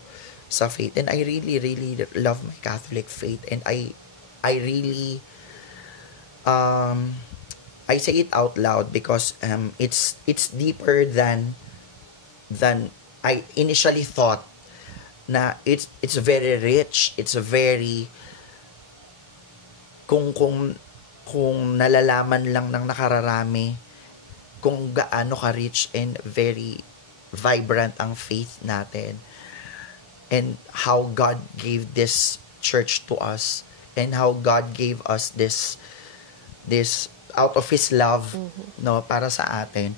sa faith. And I really, really love my Catholic faith. And I really, I say it out loud because it's deeper than I initially thought. Na it's very rich. It's very, kung nalalaman lang ng nakararami kung gaano ka-rich and very vibrant ang faith natin and how God gave this church to us and how God gave us this out of His love, no, para sa atin.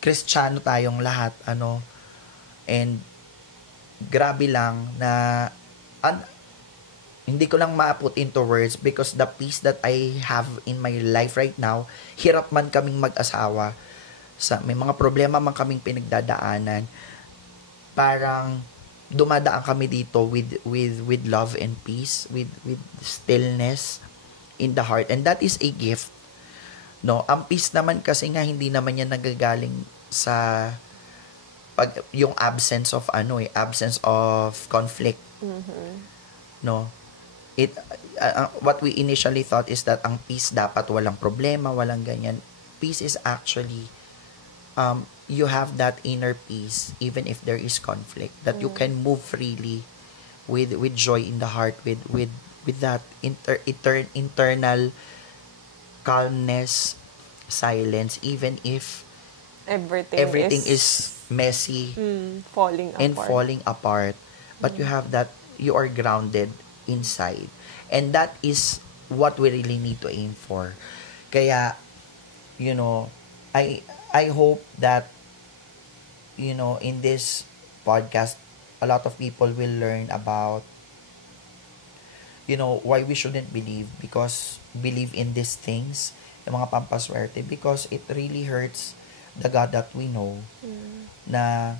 Kristiyano tayong lahat, and grabe lang na hindi ko lang ma-put into words because the peace that I have in my life right now, hirap man kaming mag-asawa, may mga problema man kaming pinagdadaanan, parang dumadaan kami dito with love and peace, with stillness in the heart, and that is a gift. No, ang peace naman kasi nga hindi naman yan nagagaling sa yung absence of absence of conflict. No, what we initially thought is that ang peace dapat walang problema, walang ganyan. Peace is actually you have that inner peace even if there is conflict, that you can move freely with joy in the heart, with that internal calmness, silence, even if everything is messy falling apart, but you have that, you are grounded inside, and that is what we really need to aim for. Kaya I hope that in this podcast a lot of people will learn about why we shouldn't believe in these things, yung mga pampaswerte, because it really hurts the God that we know, na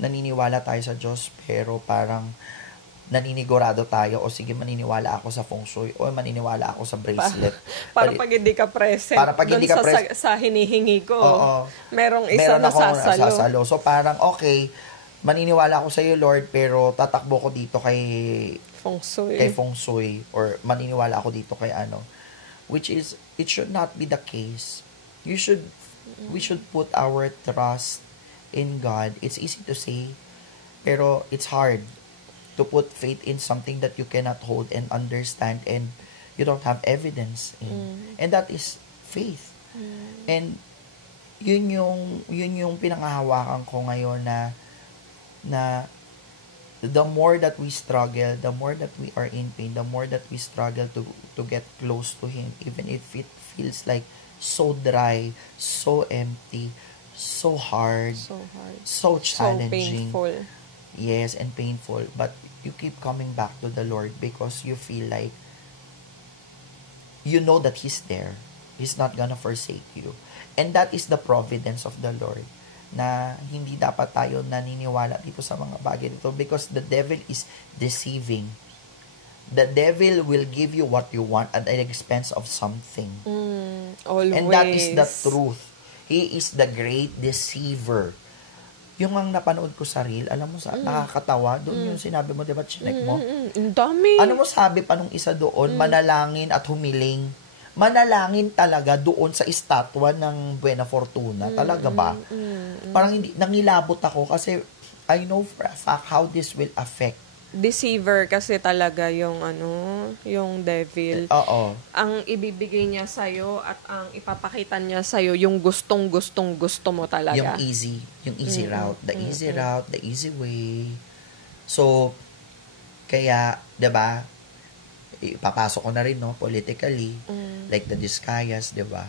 naniniwala tayo sa Diyos pero parang naninigurado tayo, o sige, maniniwala ako sa feng shui, o maniniwala ako sa bracelet. Para pag hindi ka present, sa hinihingi ko, merong isa na sasalo. So parang, okay, maniniwala ako sa iyo, Lord, pero tatakbo ko dito kay feng shui, or maniniwala ako dito kay which is, it should not be the case. We should put our trust in God. It's easy to say, pero it's hard to put faith in something that you cannot hold and understand, and you don't have evidence in. And that is faith. And yun yung pinangahawakan ko ngayon, na the more that we struggle, the more that we are in pain, the more that we struggle to get close to Him, even if it feels like so dry, so empty, so hard, so challenging, so painful. Yes, and painful, but you keep coming back to the Lord because you feel like you know that He's there. He's not gonna forsake you. And that is the providence of the Lord, na hindi dapat tayo naniniwala dito sa mga bagay dito, because the devil is deceiving. The devil will give you what you want at the expense of something. Always. And that is the truth. He is the great deceiver. Yung ang napanood ko sa reel, alam mo, nakakatawa, doon yung sinabi mo, diba, chinek mo? Ang dami. Ano mo sabi pa nung isa doon, manalangin at humiling. Manalangin talaga doon sa estatwa ng Buena Fortuna. Talaga ba? Parang nangilabot ako kasi I know for a fact how this will affect. Deceiver kasi talaga yung yung devil. Oo. Ang ibibigay niya sa'yo at ang ipapakita niya sa'yo yung gusto mo talaga. Yung easy route. The easy route, the easy way. So, kaya, diba, ipapasok ko na rin, politically, like the Discayas, diba?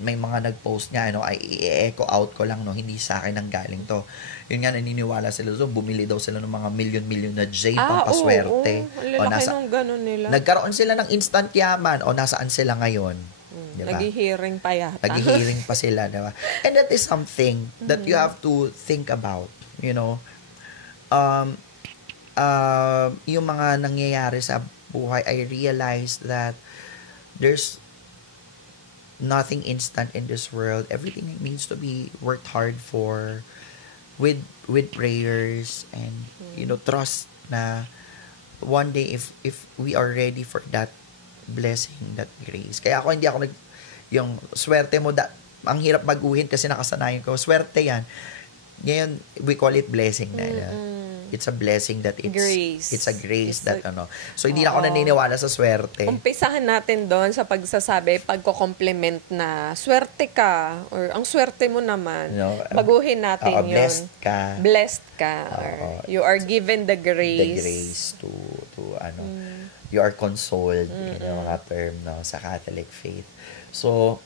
May mga nag-post nga, i-echo out ko lang, hindi sa akin ang galing to. Yun nga, naniniwala sila doon, bumili daw sila ng mga milyon-milyon na J pampaswerte. Oo. Lalaki nung ganun nila. Nagkaroon sila ng instant yaman, o nasaan sila ngayon. Diba? Nag-hearing pa yata. Nag-hearing pa sila, diba? And that is something that you have to think about, yung mga nangyayari sa buhay, I realized that there's nothing instant in this world. Everything needs to be worked hard for, with prayers, and trust na one day if we are ready for that blessing, that grace. Kaya hindi ako yung swerte mo, ang hirap baguhin kasi nakasanayan ko. Swerte yan. Ngayon, we call it blessing na. It's a blessing that it's a grace that So, hindi na ako naniniwala sa swerte. Umpisahan natin doon sa pagsasabi, pagko-compliment na swerte ka, or ang swerte mo naman. Baguhin natin yun. Blessed ka. Or you are given the grace. The grace to you are consoled, mga term, sa Catholic faith. So,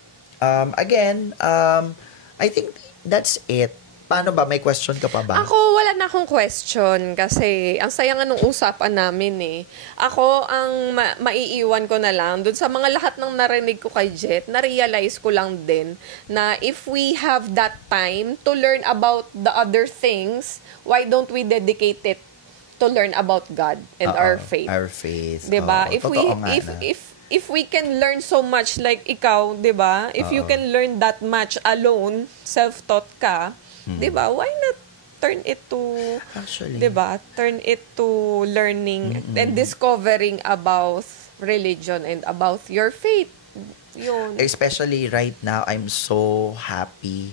again, I think that's it. paano ba? May question ka pa ba? Ako, wala na akong question kasi ang saya nga nung usapan namin eh. Ako, ang maiiwan ko na lang, dun sa mga lahat ng narinig ko kay Jet, na-realize ko lang din na if we have that time to learn about the other things, why don't we dedicate it to learn about God and our faith? Our faith. 'Di ba? Oo, totoo nga na. If we can learn so much like ikaw, 'di ba? If you can learn that much alone, self-taught ka, 'di ba? Why not turn it to Actually, 'di ba? Turn it to learning and discovering about religion and about your faith. Yun. especially right now, I'm so happy.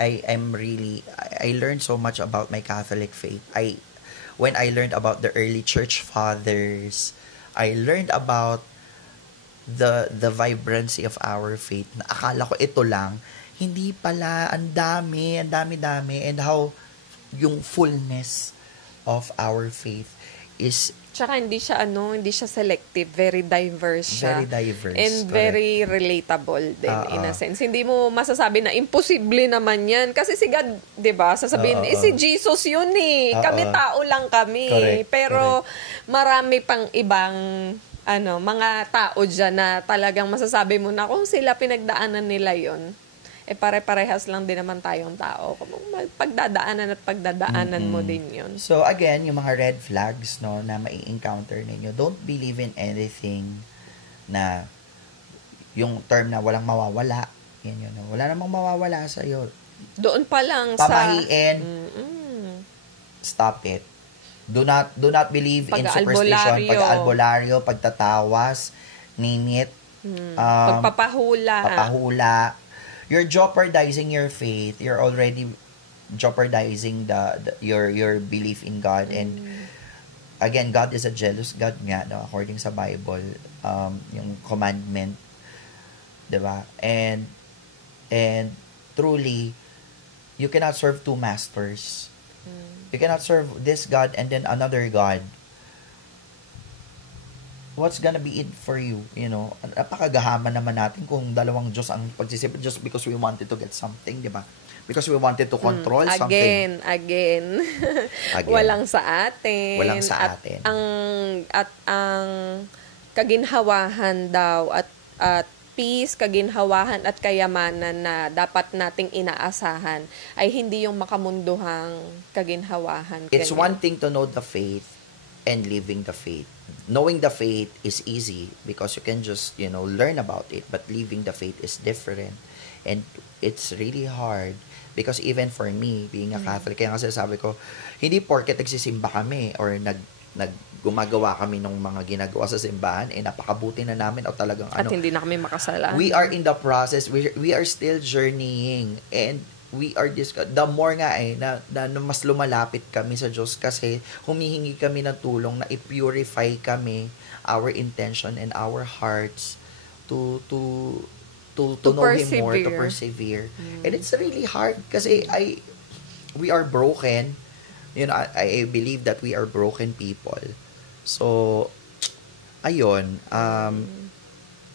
I learned so much about my Catholic faith. When I learned about the early church fathers, I learned about the vibrancy of our faith. Na akala ko ito lang, hindi pala, ang dami, and how yung fullness of our faith is Tsaka hindi siya selective, very diverse siya. very diverse. And correct. very relatable din in a sense. Hindi mo masasabi na imposible naman yan. Kasi si God, di ba, sasabihin, si Jesus yun eh. Kami tao lang kami. Correct, Pero marami pang ibang mga tao dyan na talagang masasabi mo na kung sila pinagdaanan nila yon pare-parehas lang din naman tayong tao. Kung pagdadaanan at pagdadaanan mo din yun. So again, yung mga red flags no na mai-encounter ninyo, don't believe in anything na yung term na walang mawawala. Yan yun. Wala namang mawawala sa iyo. Doon pa lang Pamahiin. Stop it. Do not believe in superstition, pag-albularyo, pagtatawas, name it. Pagpapahula. You're jeopardizing your faith. You're already jeopardizing your belief in God. And again, God is a jealous God nga, no? According sa Bible, yung commandment, 'di ba? And truly, you cannot serve two masters. You cannot serve this God and then another God. What's gonna be it for you? You know, napakagahaman naman natin kung dalawang Diyos ang pagsisipin just because we wanted to get something, di ba? Because we wanted to control something. Again. Walang sa atin. At ang kaginhawahan daw at peace, kaginhawahan at kayamanan na dapat nating inaasahan ay hindi yung makamunduhang kaginhawahan. It's one thing to know the faith and living the faith. Knowing the faith is easy because you can just, learn about it. But living the faith is different. And it's really hard because even for me, being a Catholic, kaya kasi sabi ko, hindi porket nagsisimba kami or gumagawa kami ng mga ginagawa sa simbahan, napakabuti na namin o talagang At hindi na kami makasalanan. We are in the process. We are still journeying. And we are the more nga na mas lumalapit kami sa Diyos kasi humihingi kami ng tulong na i-purify kami our intention and our hearts to know Him more, to persevere. And it's really hard kasi we are broken. I believe that we are broken people. So ayun,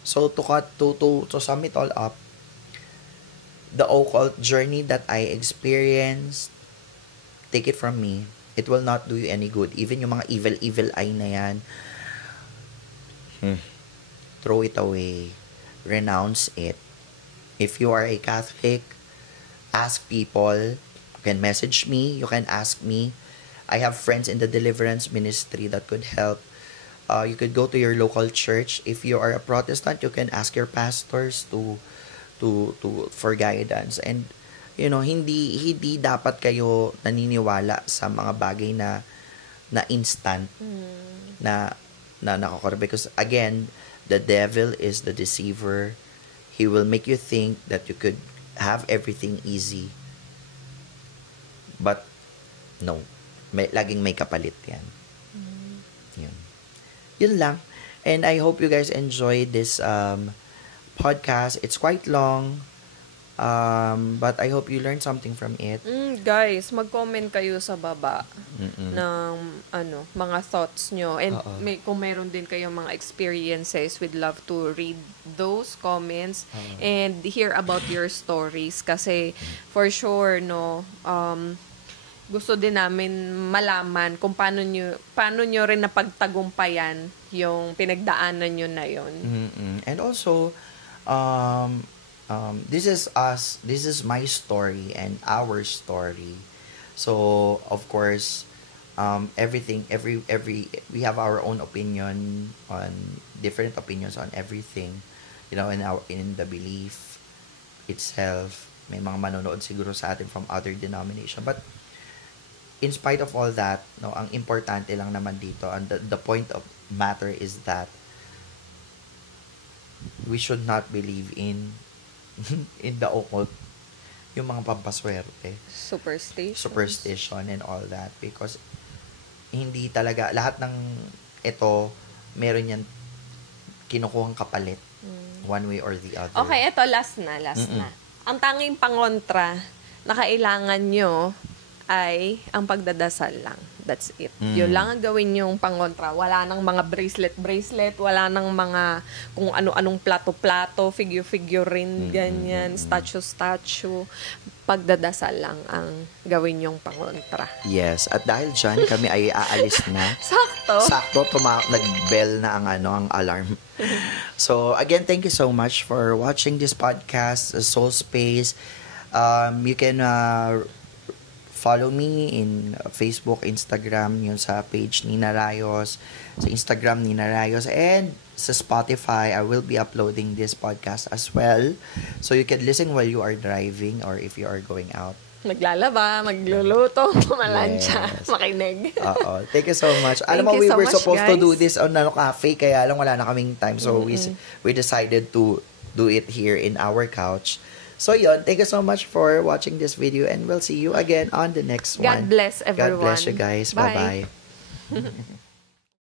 so to sum it all up, the occult journey that I experienced, take it from me, it will not do you any good. Even yung mga evil eye na yan, throw it away. Renounce it. If you are a Catholic, ask people. You can message me. You can ask me. I have friends in the deliverance ministry that could help. You could go to your local church. If you are a Protestant, you can ask your pastors for guidance. And hindi dapat kayo naniniwala sa mga bagay na instant na nakakor, because again, the devil is the deceiver. He will make you think that you could have everything easy, but no, laging may kapalit yan. Yun lang. And I hope you guys enjoyed this podcast. It's quite long, But I hope you learned something from it. Guys, mag-comment kayo sa baba Mm-mm. ng mga thoughts nyo. And Oo. kung mayroon din kayong mga experiences, we'd love to read those comments and hear about your stories. Kasi for sure, gusto din namin malaman kung paano nyo rin napagtagumpayan yung pinagdaanan nyo na yon. Mm-mm. And also, this is my story and our story. So of course, we have our own opinion on different opinions on everything, in the belief itself. May mga manonood siguro sa atin from other denomination, but in spite of all that, ang importante lang naman dito, and the point of matter is that we should not believe in the occult, yung mga pampaswerte, superstition and all that, because hindi talaga lahat ng ito meron yan kinukuhang kapalit one way or the other. Okay, ito last na. Ang tanging pangontra na kailangan nyo ay ang pagdadasal lang. That's it. Yun lang ang gawin yung pangontra. Wala nang mga bracelet, wala nang mga kung ano-anong plato-plato, figure-figurine, ganyan, statue. Pagdadasal lang ang gawin yung pangontra. Yes. At dahil dyan, kami ay aalis na. Sakto. Nag-bell na ang alarm. So, again, thank you so much for watching this podcast, Soul Space. You can follow me in Facebook, Instagram, yun sa page Nina Rayos, sa Instagram Nina Rayos, and sa Spotify, I will be uploading this podcast as well. So you can listen while you are driving or if you are going out. Maglalaba, magluluto, malansya, makinig. Oo. Thank you so much. Thank Alam mo, you we so were much, supposed to guys. do this on cafe, kaya lang wala na kaming time. So we decided to do it here in our couch. So yun, thank you so much for watching this video and we'll see you again on the next one. God bless everyone. God bless you guys. Bye. Bye-bye.